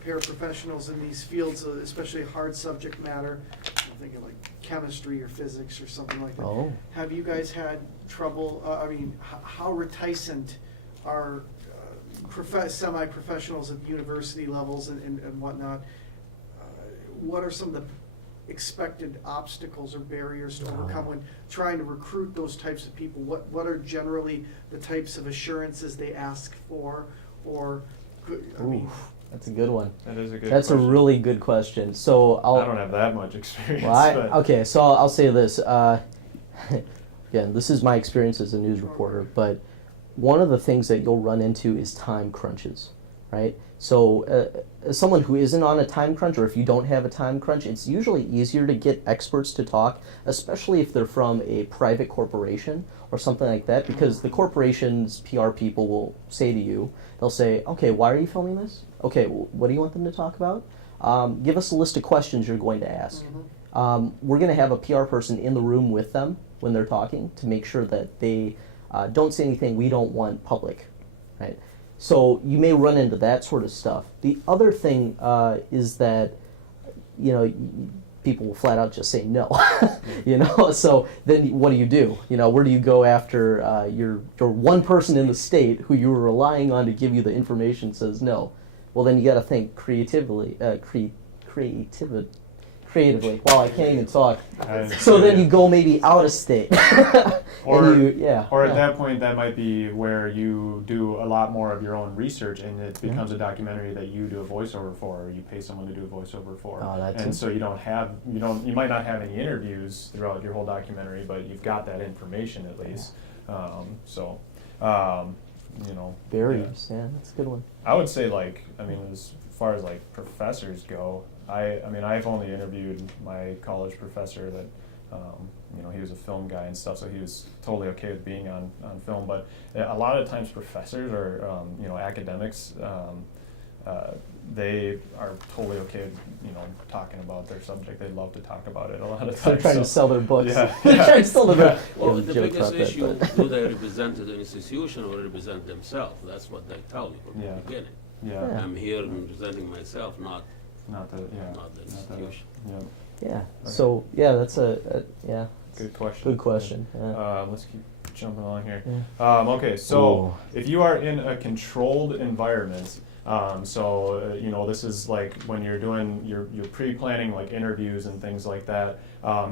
paraprofessionals in these fields, especially hard subject matter. I'm thinking like chemistry or physics or something like that. Oh. Have you guys had trouble? How reticent are semi-professionals at the university levels and whatnot? What are some of the expected obstacles or barriers to overcome when trying to recruit those types of people? What are generally the types of assurances they ask for? Or, that's a good one. That is a good That's question. a really good question. So I don't have that much experience. Well, okay, so I'll say this. Again, this is my experience as a news reporter, but one of the things that you'll run into is time crunches, right? So as someone who isn't on a time crunch, or if you don't have a time crunch, it's usually easier to get experts to talk, especially if they're from a private corporation or something like that, because the corporation's PR people will say to you, they'll say, okay, why are you filming this? Okay, what do you want them to talk about? Give us a list of questions you're going to ask. We're going to have a PR person in the room with them when they're talking to make sure that they don't say anything we don't want public, right? So you may run into that sort of stuff. The other thing is that, people will flat out just say no, So then what do? Where do you go after your one person in the state who you were relying on to give you the information says no? Well, then you got to think creatively, creatively. Wow, I can't even talk. And So then you go maybe out of state. Or, and you, yeah, or at yeah. that point, that might be where you do a lot more of your own research, and it becomes a documentary that you do a voiceover for, or you pay someone to do a voiceover for. Oh, that and too. so you might not have any interviews throughout your whole documentary, but you've got that information at least. You know. Barriers, yeah, that's a good one. I would say, like, I mean, as far as like professors go, I mean, I've only interviewed my college professor that, you know, he was a film guy and stuff, so he was totally okay with being on film. But a lot of times professors or, you know, academics, they are totally okay with, you know, talking about their subject. They love to talk about it a lot of times. They're trying to sell their books. Yeah. They're trying to sell their books. Well, Yeah, the joke biggest about that, issue, but- do they represent the institution or represent themselves? That's what they tell you from the beginning. Yeah. I'm here representing myself, not the institution. Yeah. So yeah, that's a yeah. Good question. Good question. Yeah. Let's keep jumping along here. Yeah. Okay, so Ooh. if you are in a controlled environment, you know, this is like when you're doing you're pre-planning like interviews and things like that.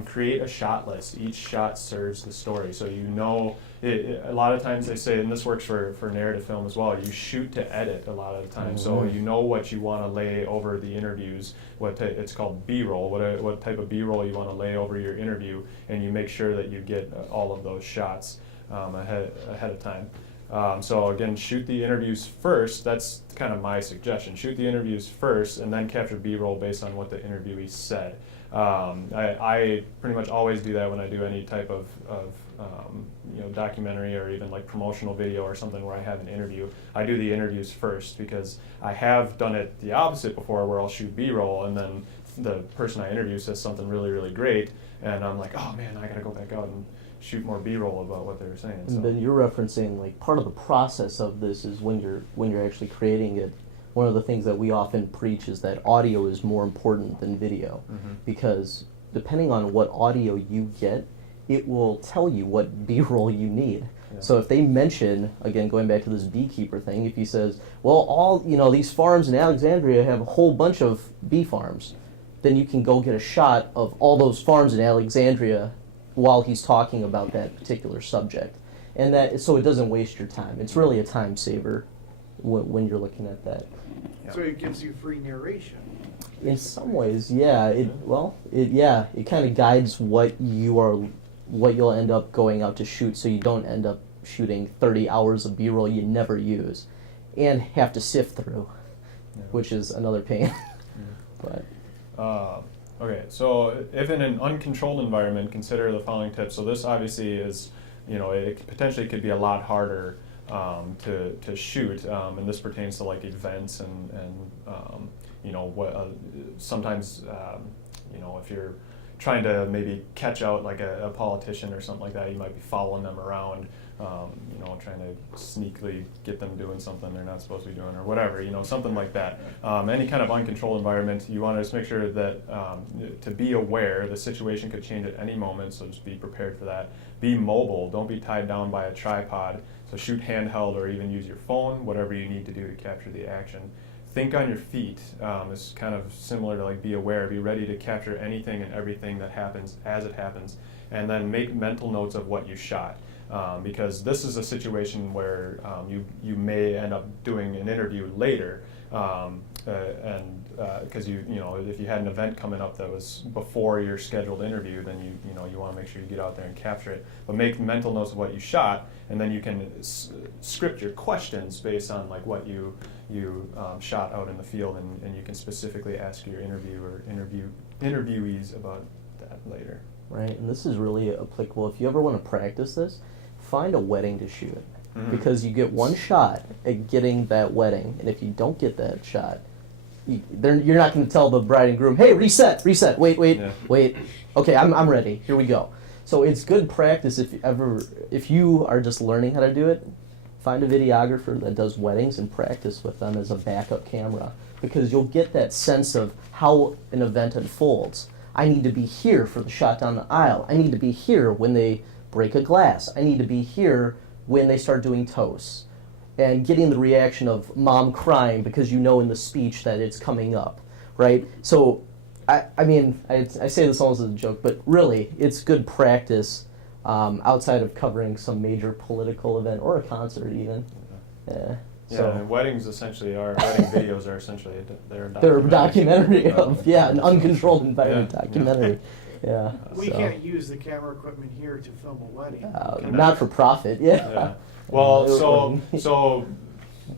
Create a shot list. Each shot serves the story, so you know. A lot of times they say, and this works for narrative film as well, you shoot to edit a lot of the time. So you know what you want to lay over the interviews, it's called B-roll, what type of B-roll you want to lay over your interview, and you make sure that you get all of those shots ahead of time. So again, shoot the interviews first. That's kind of my suggestion. Shoot the interviews first, and then capture B-roll based on what the interviewee said. I pretty much always do that when I do any type of you know, documentary or even like promotional video or something where I have an interview. I do the interviews first because I have done it the opposite before, where I'll shoot B-roll and then the person I interview says something really, really great, and I'm like, oh man, I gotta go back out and shoot more B-roll about what they were saying. And then you're referencing, like, part of the process of this is when you're actually creating it. One of the things that we often preach is that audio is more important than video, because depending on what audio you get, it will tell you what B-roll you need. Yeah. So if they mention, again, going back to this beekeeper thing, if he says, well, all, you know, these farms in Alexandria have a whole bunch of bee farms, then you can go get a shot of all those farms in Alexandria while he's talking about that particular subject. And that, so it doesn't waste your time. It's really a time saver when you're looking at that. So it gives you free narration. In some ways, yeah. It kind of guides what you'll end up going out to shoot, so you don't end up shooting 30 hours of B-roll you never use and have to sift through, which is another pain. But okay, so if in an uncontrolled environment, consider the following tips. So this obviously is, you know, it potentially could be a lot harder to shoot, and this pertains to like events and you know, what sometimes you know, if you're trying to maybe catch out like a politician or something like that, you might be following them around, you know, trying to sneakily get them doing something they're not supposed to be doing or whatever, you know, something like that. Any kind of uncontrolled environment, you want to just make sure that to be aware the situation could change at any moment, so just be prepared for that. Be mobile, don't be tied down by a tripod, so shoot handheld or even use your phone, whatever you need to do to capture the action. Think on your feet. It's kind of similar to like be aware, be ready to capture anything and everything that happens as it happens, and then make mental notes of what you shot. Because this is a situation where you may end up doing an interview later, and because you know, if you had an event coming up that was before your scheduled interview, then you know you want to make sure you get out there and capture it. But make mental notes of what you shot, and then you can script your questions based on like what you shot out in the field, and you can specifically ask your interviewees about that later. Right, and this is really applicable if you ever want to practice this. Find a wedding to shoot, because you get one shot at getting that wedding, and if you don't get that shot, you're not going to tell the bride and groom, hey, reset, wait, okay, I'm ready, here we go. So it's good practice if you are just learning how to do it. Find a videographer that does weddings and practice with them as a backup camera, because you'll get that sense of how an event unfolds. I need to be here for the shot down the aisle. I need to be here when they break a glass. I need to be here when they start doing toasts. And getting the reaction of mom crying because you know in the speech that it's coming up, right? So I mean, I say this almost as a joke, but really, it's good practice outside of covering some major political event or a concert even. Yeah. Yeah, So and weddings essentially are, wedding videos are essentially, they're they're a documentary of, yeah, an uncontrolled Yeah. environment Yeah. documentary. Yeah. We so. can't use the camera equipment here to film a wedding. Not for profit, yeah. Yeah. Well, so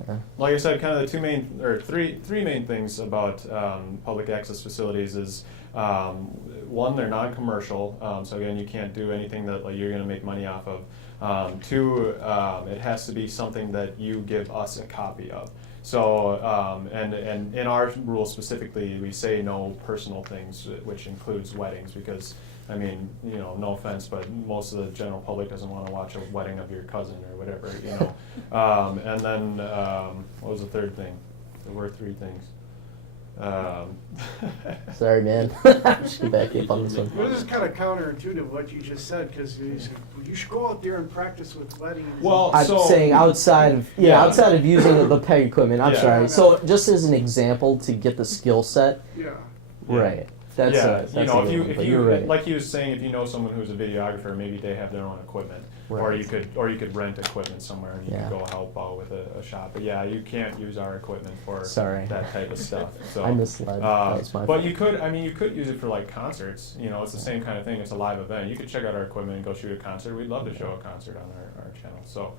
Yeah. like I said, kind of the three main things about public access facilities is one, they're non-commercial. So again, you can't do anything that like you're going to make money off of. Two, it has to be something that you give us a copy of. So, and in our rules specifically, we say no personal things, which includes weddings, because, I mean, you know, no offense, but most of the general public doesn't want to watch a wedding of your cousin or whatever, you know. And then, what was the third thing? There were three things. Sorry, man. Just get back up on this one. Well, this is kind of counterintuitive what you just said, because you should go out there and practice with weddings. Well, I'm saying outside of outside of using the PEG equipment. I'm Yeah. sorry. So just as an example to get the skill set. Yeah. Right. That's that's a you know, good one, if but you you're right. like he was saying, if you know someone who's a videographer, maybe they have their own equipment, or Right. you could rent equipment somewhere and you Yeah. can go help out with a shot. But yeah, you can't use our equipment for Sorry. that type of stuff. So I misled. That was my but fault. you could, I mean, you could use it for like concerts. You know, it's the same kind of thing. It's a live event. You could check out our equipment and go shoot a concert. We'd love to show a concert on our channel. So,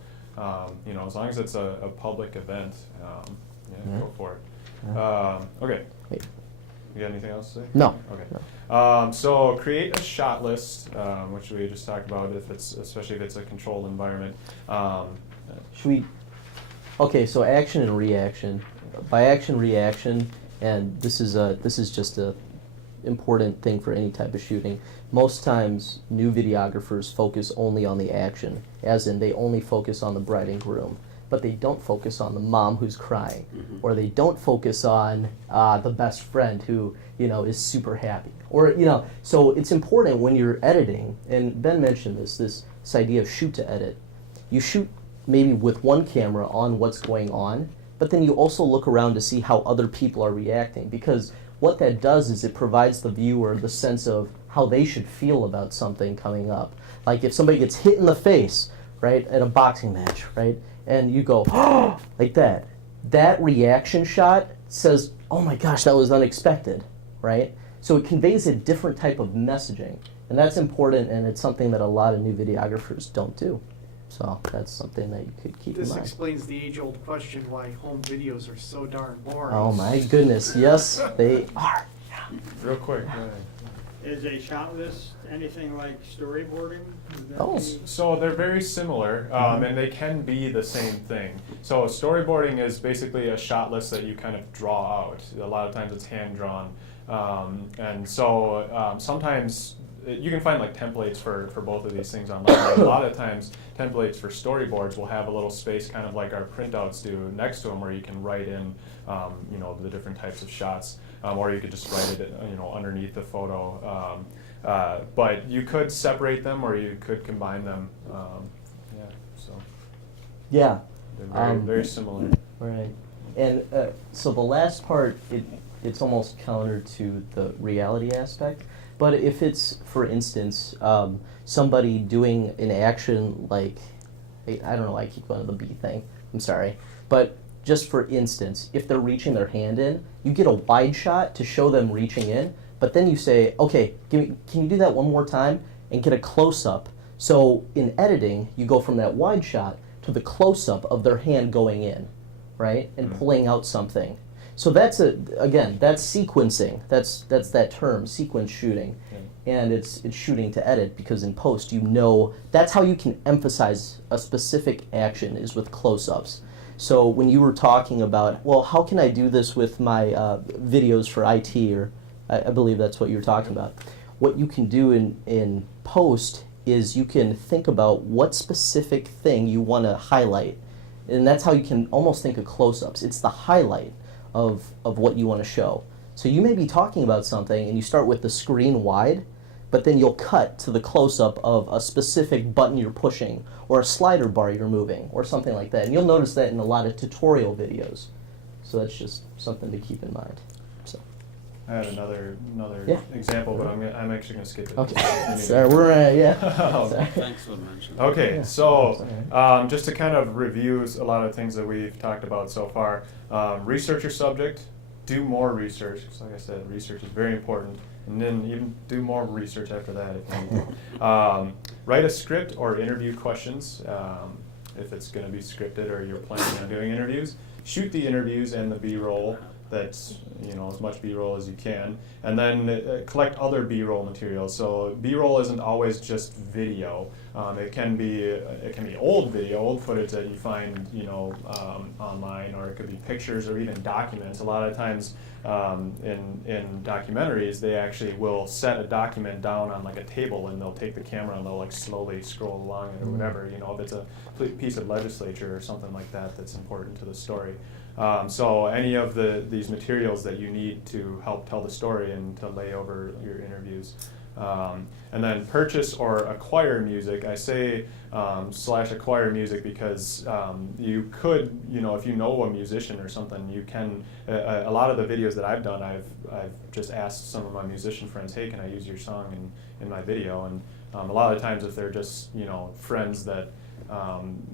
you know, as long as it's a public event, Yeah. go for it. Okay. Wait. You got anything else to say? No. Okay. So create a shot list, which we just talked about. Especially if it's a controlled environment. Should we? Okay, so action and reaction. By action, reaction, and this is just a important thing for any type of shooting. Most times, new videographers focus only on the action, as in they only focus on the bride and groom, but they don't focus on the mom who's crying, or they don't focus on the best friend who is super happy, or So it's important when you're editing, and Ben mentioned this idea of shoot to edit. You shoot maybe with one camera on what's going on, but then you also look around to see how other people are reacting, because what that does is it provides the viewer the sense of how they should feel about something coming up. Like if somebody gets hit in the face, right, at a boxing match, right, and you go, oh, like that. That reaction shot says, oh my gosh, that was unexpected, right? So it conveys a different type of messaging, and that's important, and it's something that a lot of new videographers don't do. So that's something that you could keep in This mind. explains the age-old question why home videos are so darn boring. Oh my goodness, yes, they are. Real quick. Is a shot list anything like storyboarding? Would that Oh. be- So they're very similar, and they can be the same thing. So storyboarding is basically a shot list that you kind of draw out. A lot of times it's hand drawn, and so sometimes you can find like templates for both of these things online. A lot of times templates for storyboards will have a little space, kind of like our printouts do, next to them, where you can write in the different types of shots, or you could just write it underneath the photo. But you could separate them, or you could combine them. Yeah. They're very similar. Right. And so the last part, it's almost counter to the reality aspect. But if it's, for instance, somebody doing an action like, I don't know, I keep going to the bee thing, I'm sorry. But just for instance, if they're reaching their hand in, you get a wide shot to show them reaching in, but then you say, okay, can you do that one more time, and get a close-up. So in editing, you go from that wide shot to the close-up of their hand going in, right, and pulling out something. So that's that's sequencing. That's that term, sequence shooting, and it's shooting to edit, because in post that's how you can emphasize a specific action is with close-ups. So when you were talking about, well, how can I do this with my videos for IT, or I believe that's what you were talking about. What you can do in post is you can think about what specific thing you want to highlight, and that's how you can almost think of close-ups. It's the highlight of what you want to show. So you may be talking about something and you start with the screen wide, but then you'll cut to the close-up of a specific button you're pushing, or a slider bar you're moving, or something like that. And you'll notice that in a lot of tutorial videos. So that's just something to keep in mind. So, I had another Yeah. example, but I'm actually going to skip it. Okay. Sorry, we're yeah. Sorry. Thanks for mentioning. Okay, Yeah. so just to kind of review a lot of things that we've talked about so far, research your subject, do more research, because like I said, research is very important, and then even do more research after that if you need. Write a script or interview questions, if it's going to be scripted or you're planning on doing interviews. Shoot the interviews and the B-roll. That's, you know, as much B-roll as you can, and then collect other B-roll materials. So B-roll isn't always just video. It can be old video, old footage that you find, you know, online, or it could be pictures or even documents. A lot of times in documentaries, they actually will set a document down on like a table, and they'll take the camera and they'll like slowly scroll along it or whatever. You know, if it's a piece of legislature or something like that that's important to the story. So any of these materials that you need to help tell the story and to lay over your interviews. And then purchase or acquire music. I say / acquire music because you could, you know, if you know a musician or something, you can, a lot of the videos that I've done, I've just asked some of my musician friends, hey, can I use your song in my video? And a lot of times if they're just, you know, friends that,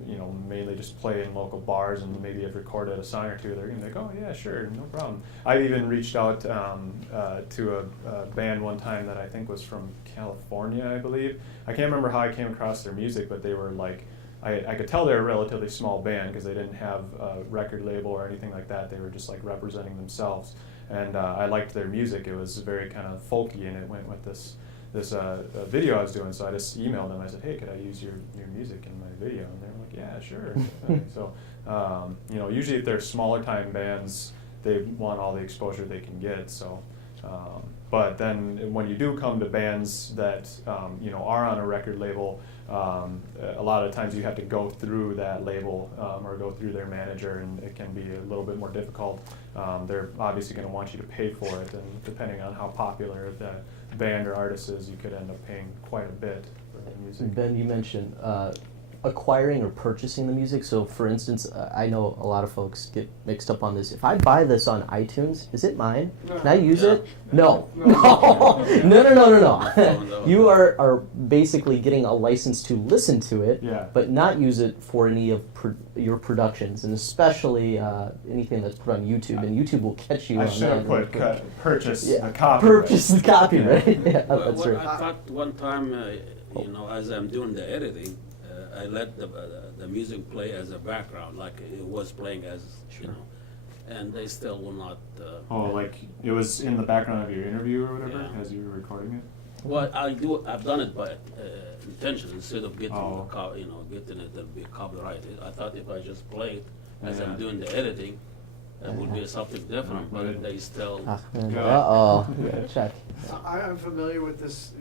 you know, mainly just play in local bars and maybe have recorded a song or two, they're going to be like, oh yeah, sure, no problem. I've even reached out to a band one time that I think was from California, I believe. I can't remember how I came across their music, but they were like, I could tell they were a relatively small band because they didn't have a record label or anything like that. They were just like representing themselves. And I liked their music. It was very kind of folky, and it went with this video I was doing, so I just emailed them. I said, hey, could I use your music in my video? And they were like, yeah, sure. So, you know, usually if they're smaller time bands, they want all the exposure they can get. So, but then when you do come to bands that, you know, are on a record label, a lot of times you have to go through that label or go through their manager, and it can be a little bit more difficult. They're obviously going to want you to pay for it, and depending on how popular the band or artist is, you could end up paying quite a bit for the music. Ben, you mentioned acquiring or purchasing the music. So, for instance, I know a lot of folks get mixed up on this. If I buy this on iTunes, is it mine? Can I use it? No. No. You are basically getting a license to listen to it, but not use it for any of your productions, and especially anything that's put on YouTube. And YouTube will catch you on that. I should have put purchase the copyright. Purchase the copyright. Yeah, that's right. I thought one time, you know, as I'm doing the editing, I let the music play as a background, like it was playing as, you know, and they still will not. Oh, like it was in the background of your interview or whatever, as you were recording it? Well, I've done it by intention, instead of getting getting it to be copyrighted. I thought if I just play it as I'm doing the editing, it would be something different, but they still. Check. I'm familiar with this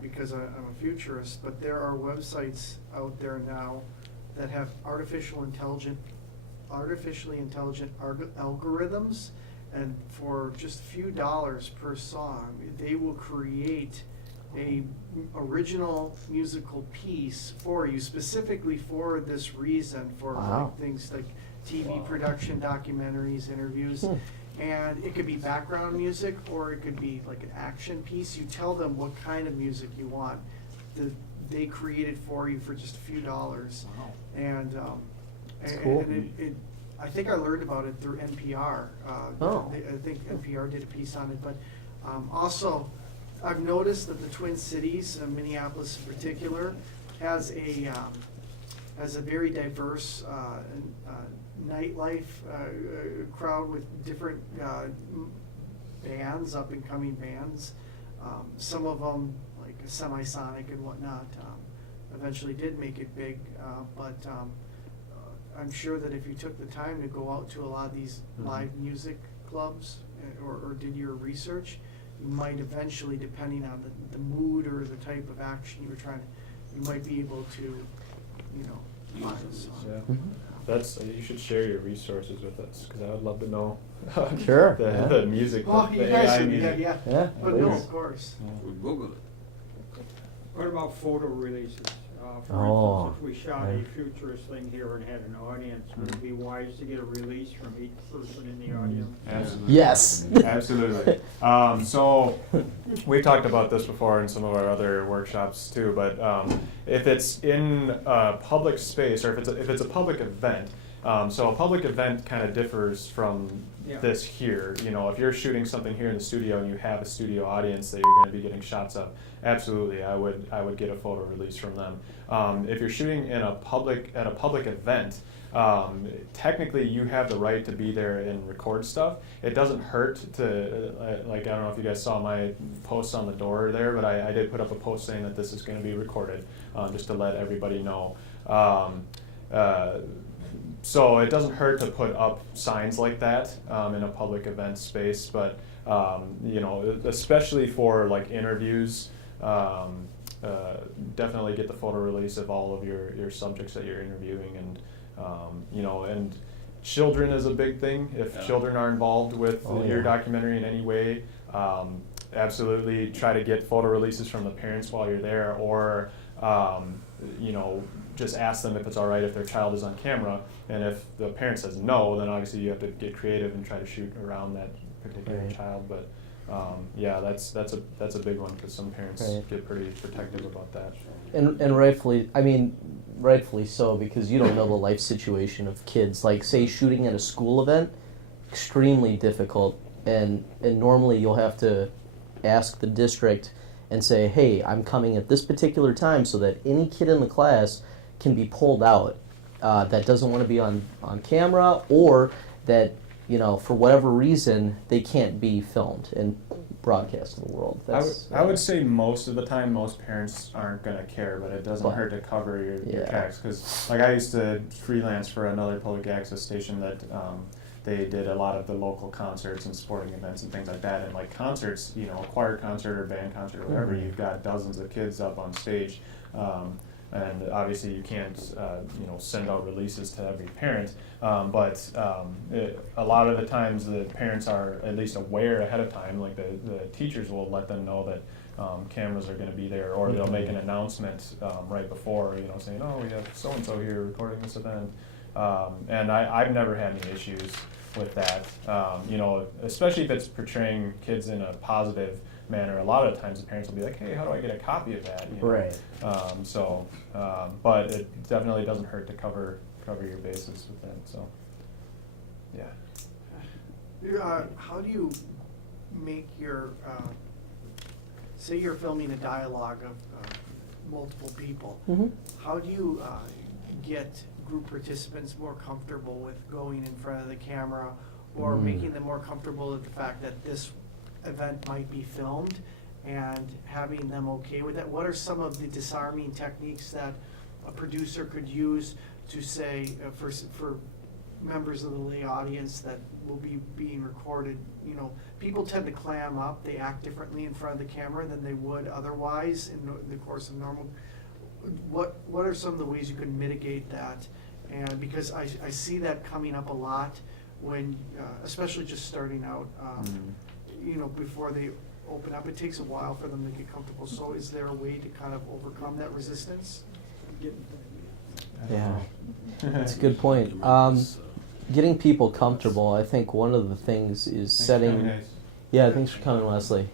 because I'm a futurist, but there are websites out there now that have artificially intelligent algorithms, and for just a few dollars per song, they will create a original musical piece for you, specifically for this reason, for like things like TV production, documentaries, interviews. And it could be background music, or it could be like an action piece. You tell them what kind of music you want. They create it for you for just a few dollars. And cool. And I think I learned about it through NPR. I think NPR did a piece on it. But also, I've noticed that the Twin Cities, Minneapolis in particular, has a very diverse nightlife crowd with different bands, up and coming bands. Some of them, like Semisonic and whatnot, eventually did make it big, but I'm sure that if you took the time to go out to a lot of these live music clubs or did your research, you might eventually, depending on the mood or the type of action you were trying to, you might be able to, you know, find a song. That's you should share your resources with us, because I would love to know. Sure. The music. Oh, the you guys AI should, music. yeah. But no, of course. Google it. What about photo releases? For instance, if we shot a futurist thing here and had an audience, would it be wise to get a release from each person in the audience? Absolutely. Yes. Absolutely. So we talked about this before in some of our other workshops too, but if it's in a public space, or if it's a public event, so a public event kind of differs from this here. You know, if you're shooting something here in the studio and you have a studio audience that you're going to be getting shots of, absolutely, I would get a photo release from them. If you're shooting at a public event, technically you have the right to be there and record stuff. It doesn't hurt to, like, I don't know if you guys saw my posts on the door there, but I did put up a post saying that this is going to be recorded, just to let everybody know. So it doesn't hurt to put up signs like that in a public event space, but you know, especially for like interviews, definitely get the photo release of all of your subjects that you're interviewing, and you know, and children is a big thing. If children are involved with your documentary in any way, absolutely try to get photo releases from the parents while you're there, or you know, just ask them if it's all right if their child is on camera, and if the parent says no, then obviously you have to get creative and try to shoot around that particular child. But yeah, that's a big one, because some parents get pretty protective about that. And rightfully so, because you don't know the life situation of kids. Like, say, shooting at a school event, extremely difficult, and normally you'll have to ask the district and say, hey, I'm coming at this particular time, so that any kid in the class can be pulled out that doesn't want to be on camera, or that, you know, for whatever reason, they can't be filmed and broadcast to the world. I would say most of the time, most parents aren't going to care, but it doesn't hurt to cover your tracks. Because, like, I used to freelance for another public access station that they did a lot of the local concerts and sporting events and things like that. And like concerts, you know, a choir concert or band concert or whatever, you've got dozens of kids up on stage. And obviously you can't, you know, send out releases to every parent, but a lot of the times the parents are at least aware ahead of time. Like the teachers will let them know that cameras are going to be there, or they'll make an announcement right before, you know, saying, oh, we have so-and-so here recording this event. And I've never had any issues with that, you know, especially if it's portraying kids in a positive manner. A lot of times the parents will be like, hey, how do I get a copy of that? You know? Right. But it definitely doesn't hurt to cover your bases with that. So, yeah. How do you make your, say you're filming a dialogue of multiple people, how do you get group participants more comfortable with going in front of the camera, or making them more comfortable with the fact that this event might be filmed, and having them okay with that? What are some of the disarming techniques that a producer could use to say, for members of the lay audience that will be being recorded? You know, people tend to clam up, they act differently in front of the camera than they would otherwise in the course of normal. What are some of the ways you can mitigate that? And because I see that coming up a lot when, especially just starting out, you know, before they open up, it takes a while for them to get comfortable. So is there a way to kind of overcome that resistance? Yeah, that's a good point. Getting people comfortable, I think one of the things is setting... Yeah, thanks for coming, Wesley.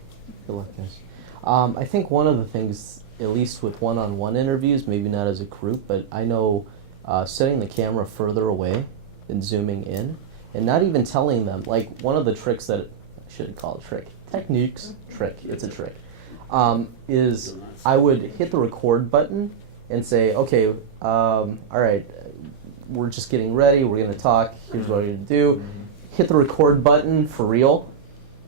Good luck, guys. I think one of the things, at least with one-on-one interviews, maybe not as a group, but I know setting the camera further away and zooming in, and not even telling them, like, one of the tricks that, I shouldn't call it trick, techniques, trick, it's a trick, is I would hit the record button and say, okay, all right, we're just getting ready, we're going to talk, here's what we're going to do. Hit the record button for real,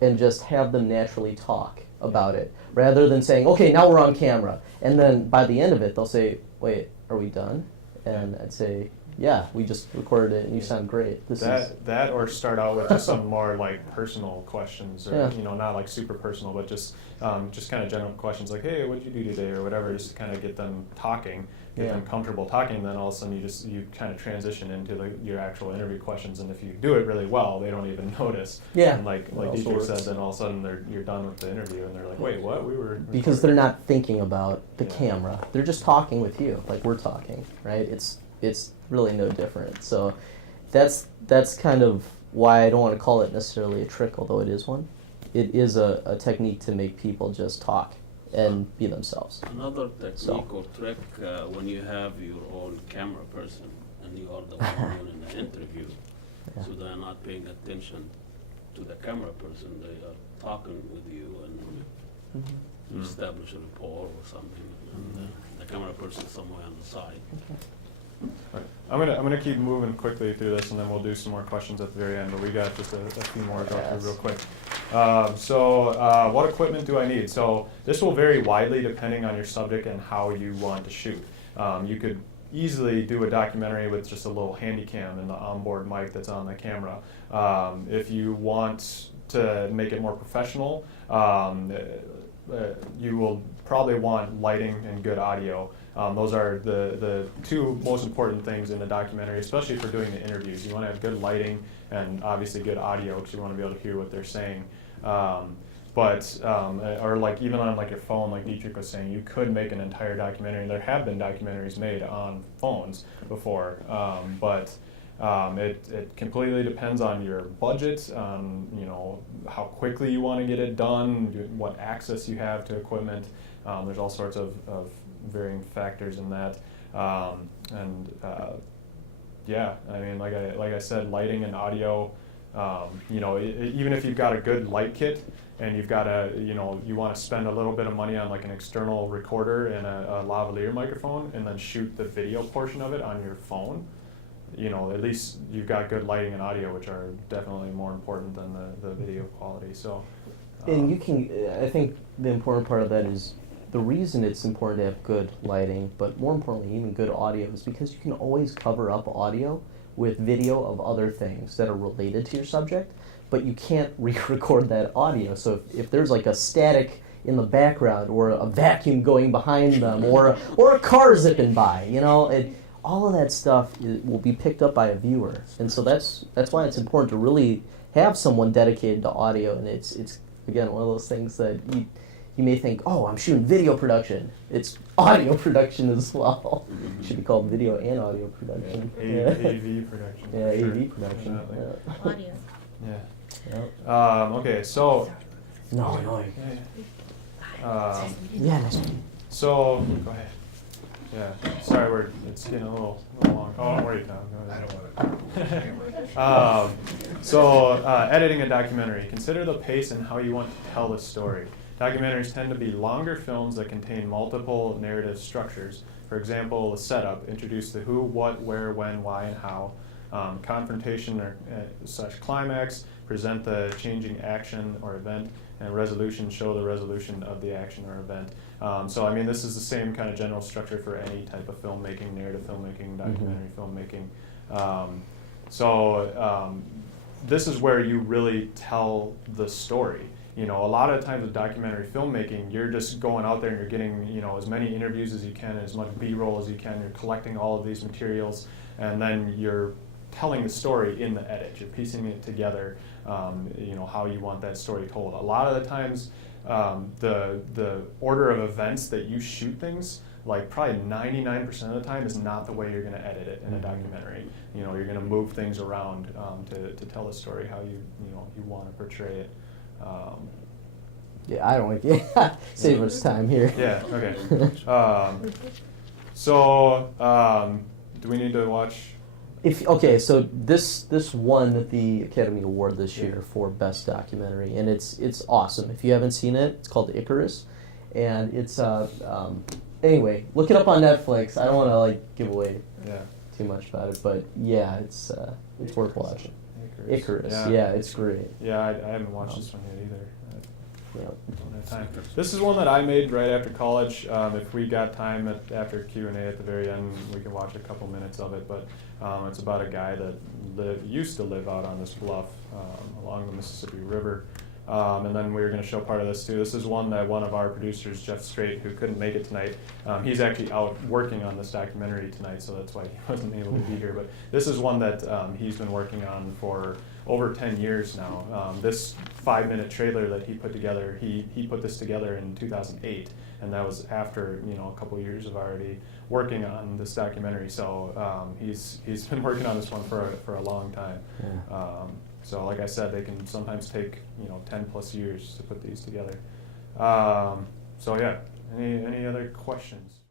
and just have them naturally talk about it, rather than saying, okay, now we're on camera. And then by the end of it, they'll say, wait, are we done? And I'd say, yeah, we just recorded it and you sound great. That or start out with just some more like personal questions, or you know, not like super personal, but just kind of general questions like, hey, what did you do today, or whatever, just to kind of get them talking. get Yeah. them comfortable talking, and then all of a sudden you kind of transition into your actual interview questions, and if you do it really well, they don't even notice. Yeah. And like It also Dietrich works. said, then all of a sudden you're done with the interview, and they're like, wait, what? We were Because they're not thinking about the Yeah. camera. They're just talking with you, like we're talking, right? It's really no different. So that's kind of why I don't want to call it necessarily a trick, although it is one. It is a technique to make people just talk and be themselves. Another technique or trick when you have your own camera person and you are the one doing the interview, Yeah. so they're not paying attention to the camera person, they are talking with you and you establish a rapport or something, and the camera person somewhere on the side. Right. I'm gonna keep moving quickly through this, and then we'll do some more questions at the very end. But we got just a few more to go through real quick. What equipment do I need? So this will vary widely depending on your subject and how you want to shoot. You could easily do a documentary with just a little handy cam and the onboard mic that's on the camera. If you want to make it more professional, you will probably want lighting and good audio. Those are the two most important things in a documentary, especially for doing the interviews. You want to have good lighting and obviously good audio because you want to be able to hear what they're saying. Or like even on like your phone, like Dietrich was saying, you could make an entire documentary. There have been documentaries made on phones before, it completely depends on your budget, on how quickly you want to get it done, what access you have to equipment. There's all sorts of varying factors in that, yeah, I mean, like I said, lighting and audio. Even if you've got a good light kit and you've got you want to spend a little bit of money on like an external recorder and a lavalier microphone, and then shoot the video portion of it on your phone. At least you've got good lighting and audio, which are definitely more important than the video quality. So, And you can, I think the important part of that is the reason it's important to have good lighting, but more importantly, even good audio, is because you can always cover up audio with video of other things that are related to your subject, but you can't re-record that audio. So if there's like a static in the background, or a vacuum going behind them, or a car zipping by, all of that stuff will be picked up by a viewer. And so that's why it's important to really have someone dedicated to audio. And it's again one of those things that you may think, oh, I'm shooting video production. It's audio production as well. It should be called video and audio production. AV production. Yeah, sure. AV production. Yeah. Audio. Yeah. Okay, so. No. Yeah, so, go ahead. Yeah, sorry, it's getting a little long. Oh, don't worry, Tom. Go ahead. Editing a documentary. Consider the pace and how you want to tell the story. Documentaries tend to be longer films that contain multiple narrative structures. For example, the setup, introduce the who, what, where, when, why, and how. Confrontation or / climax, present the changing action or event, and resolution, show the resolution of the action or event. So I mean, this is the same kind of general structure for any type of filmmaking, narrative filmmaking, documentary filmmaking. This is where you really tell the story. A lot of times with documentary filmmaking, you're just going out there and you're getting, as many interviews as you can, as much B-roll as you can. You're collecting all of these materials, and then you're telling the story in the edit. You're piecing it together, how you want that story told. A lot of the times, the order of events that you shoot things, like probably 99% of the time, is not the way you're going to edit it in a documentary. You're going to move things around to tell the story how you want to portray it. Yeah, I don't like save us time here. Yeah. Okay. Do we need to watch? So this won the Academy Award this year for Best Documentary, and it's awesome. If you haven't seen it, it's called Icarus, and it's anyway, look it up on Netflix. I don't want to give away too much about it, but yeah, it's worth watching. Icarus. Yeah, it's great. Yeah, I haven't watched this one yet either. Yep. Time. This is one that I made right after college. If we got time after Q&A at the very end, we can watch a couple minutes of it. But it's about a guy that used to live out on this bluff along the Mississippi River. And then we were going to show part of this too. This is one that one of our producers, Jeff Straight, who couldn't make it tonight, he's actually out working on this documentary tonight, so that's why he wasn't able to be here. But this is one that he's been working on for over 10 years now. This 5-minute trailer that he put together, he put this together in 2008, and that was after a couple years of already working on this documentary. So he's been working on this one for a long time. Yeah. So like I said, they can sometimes take 10 plus years to put these together. So yeah, any other questions?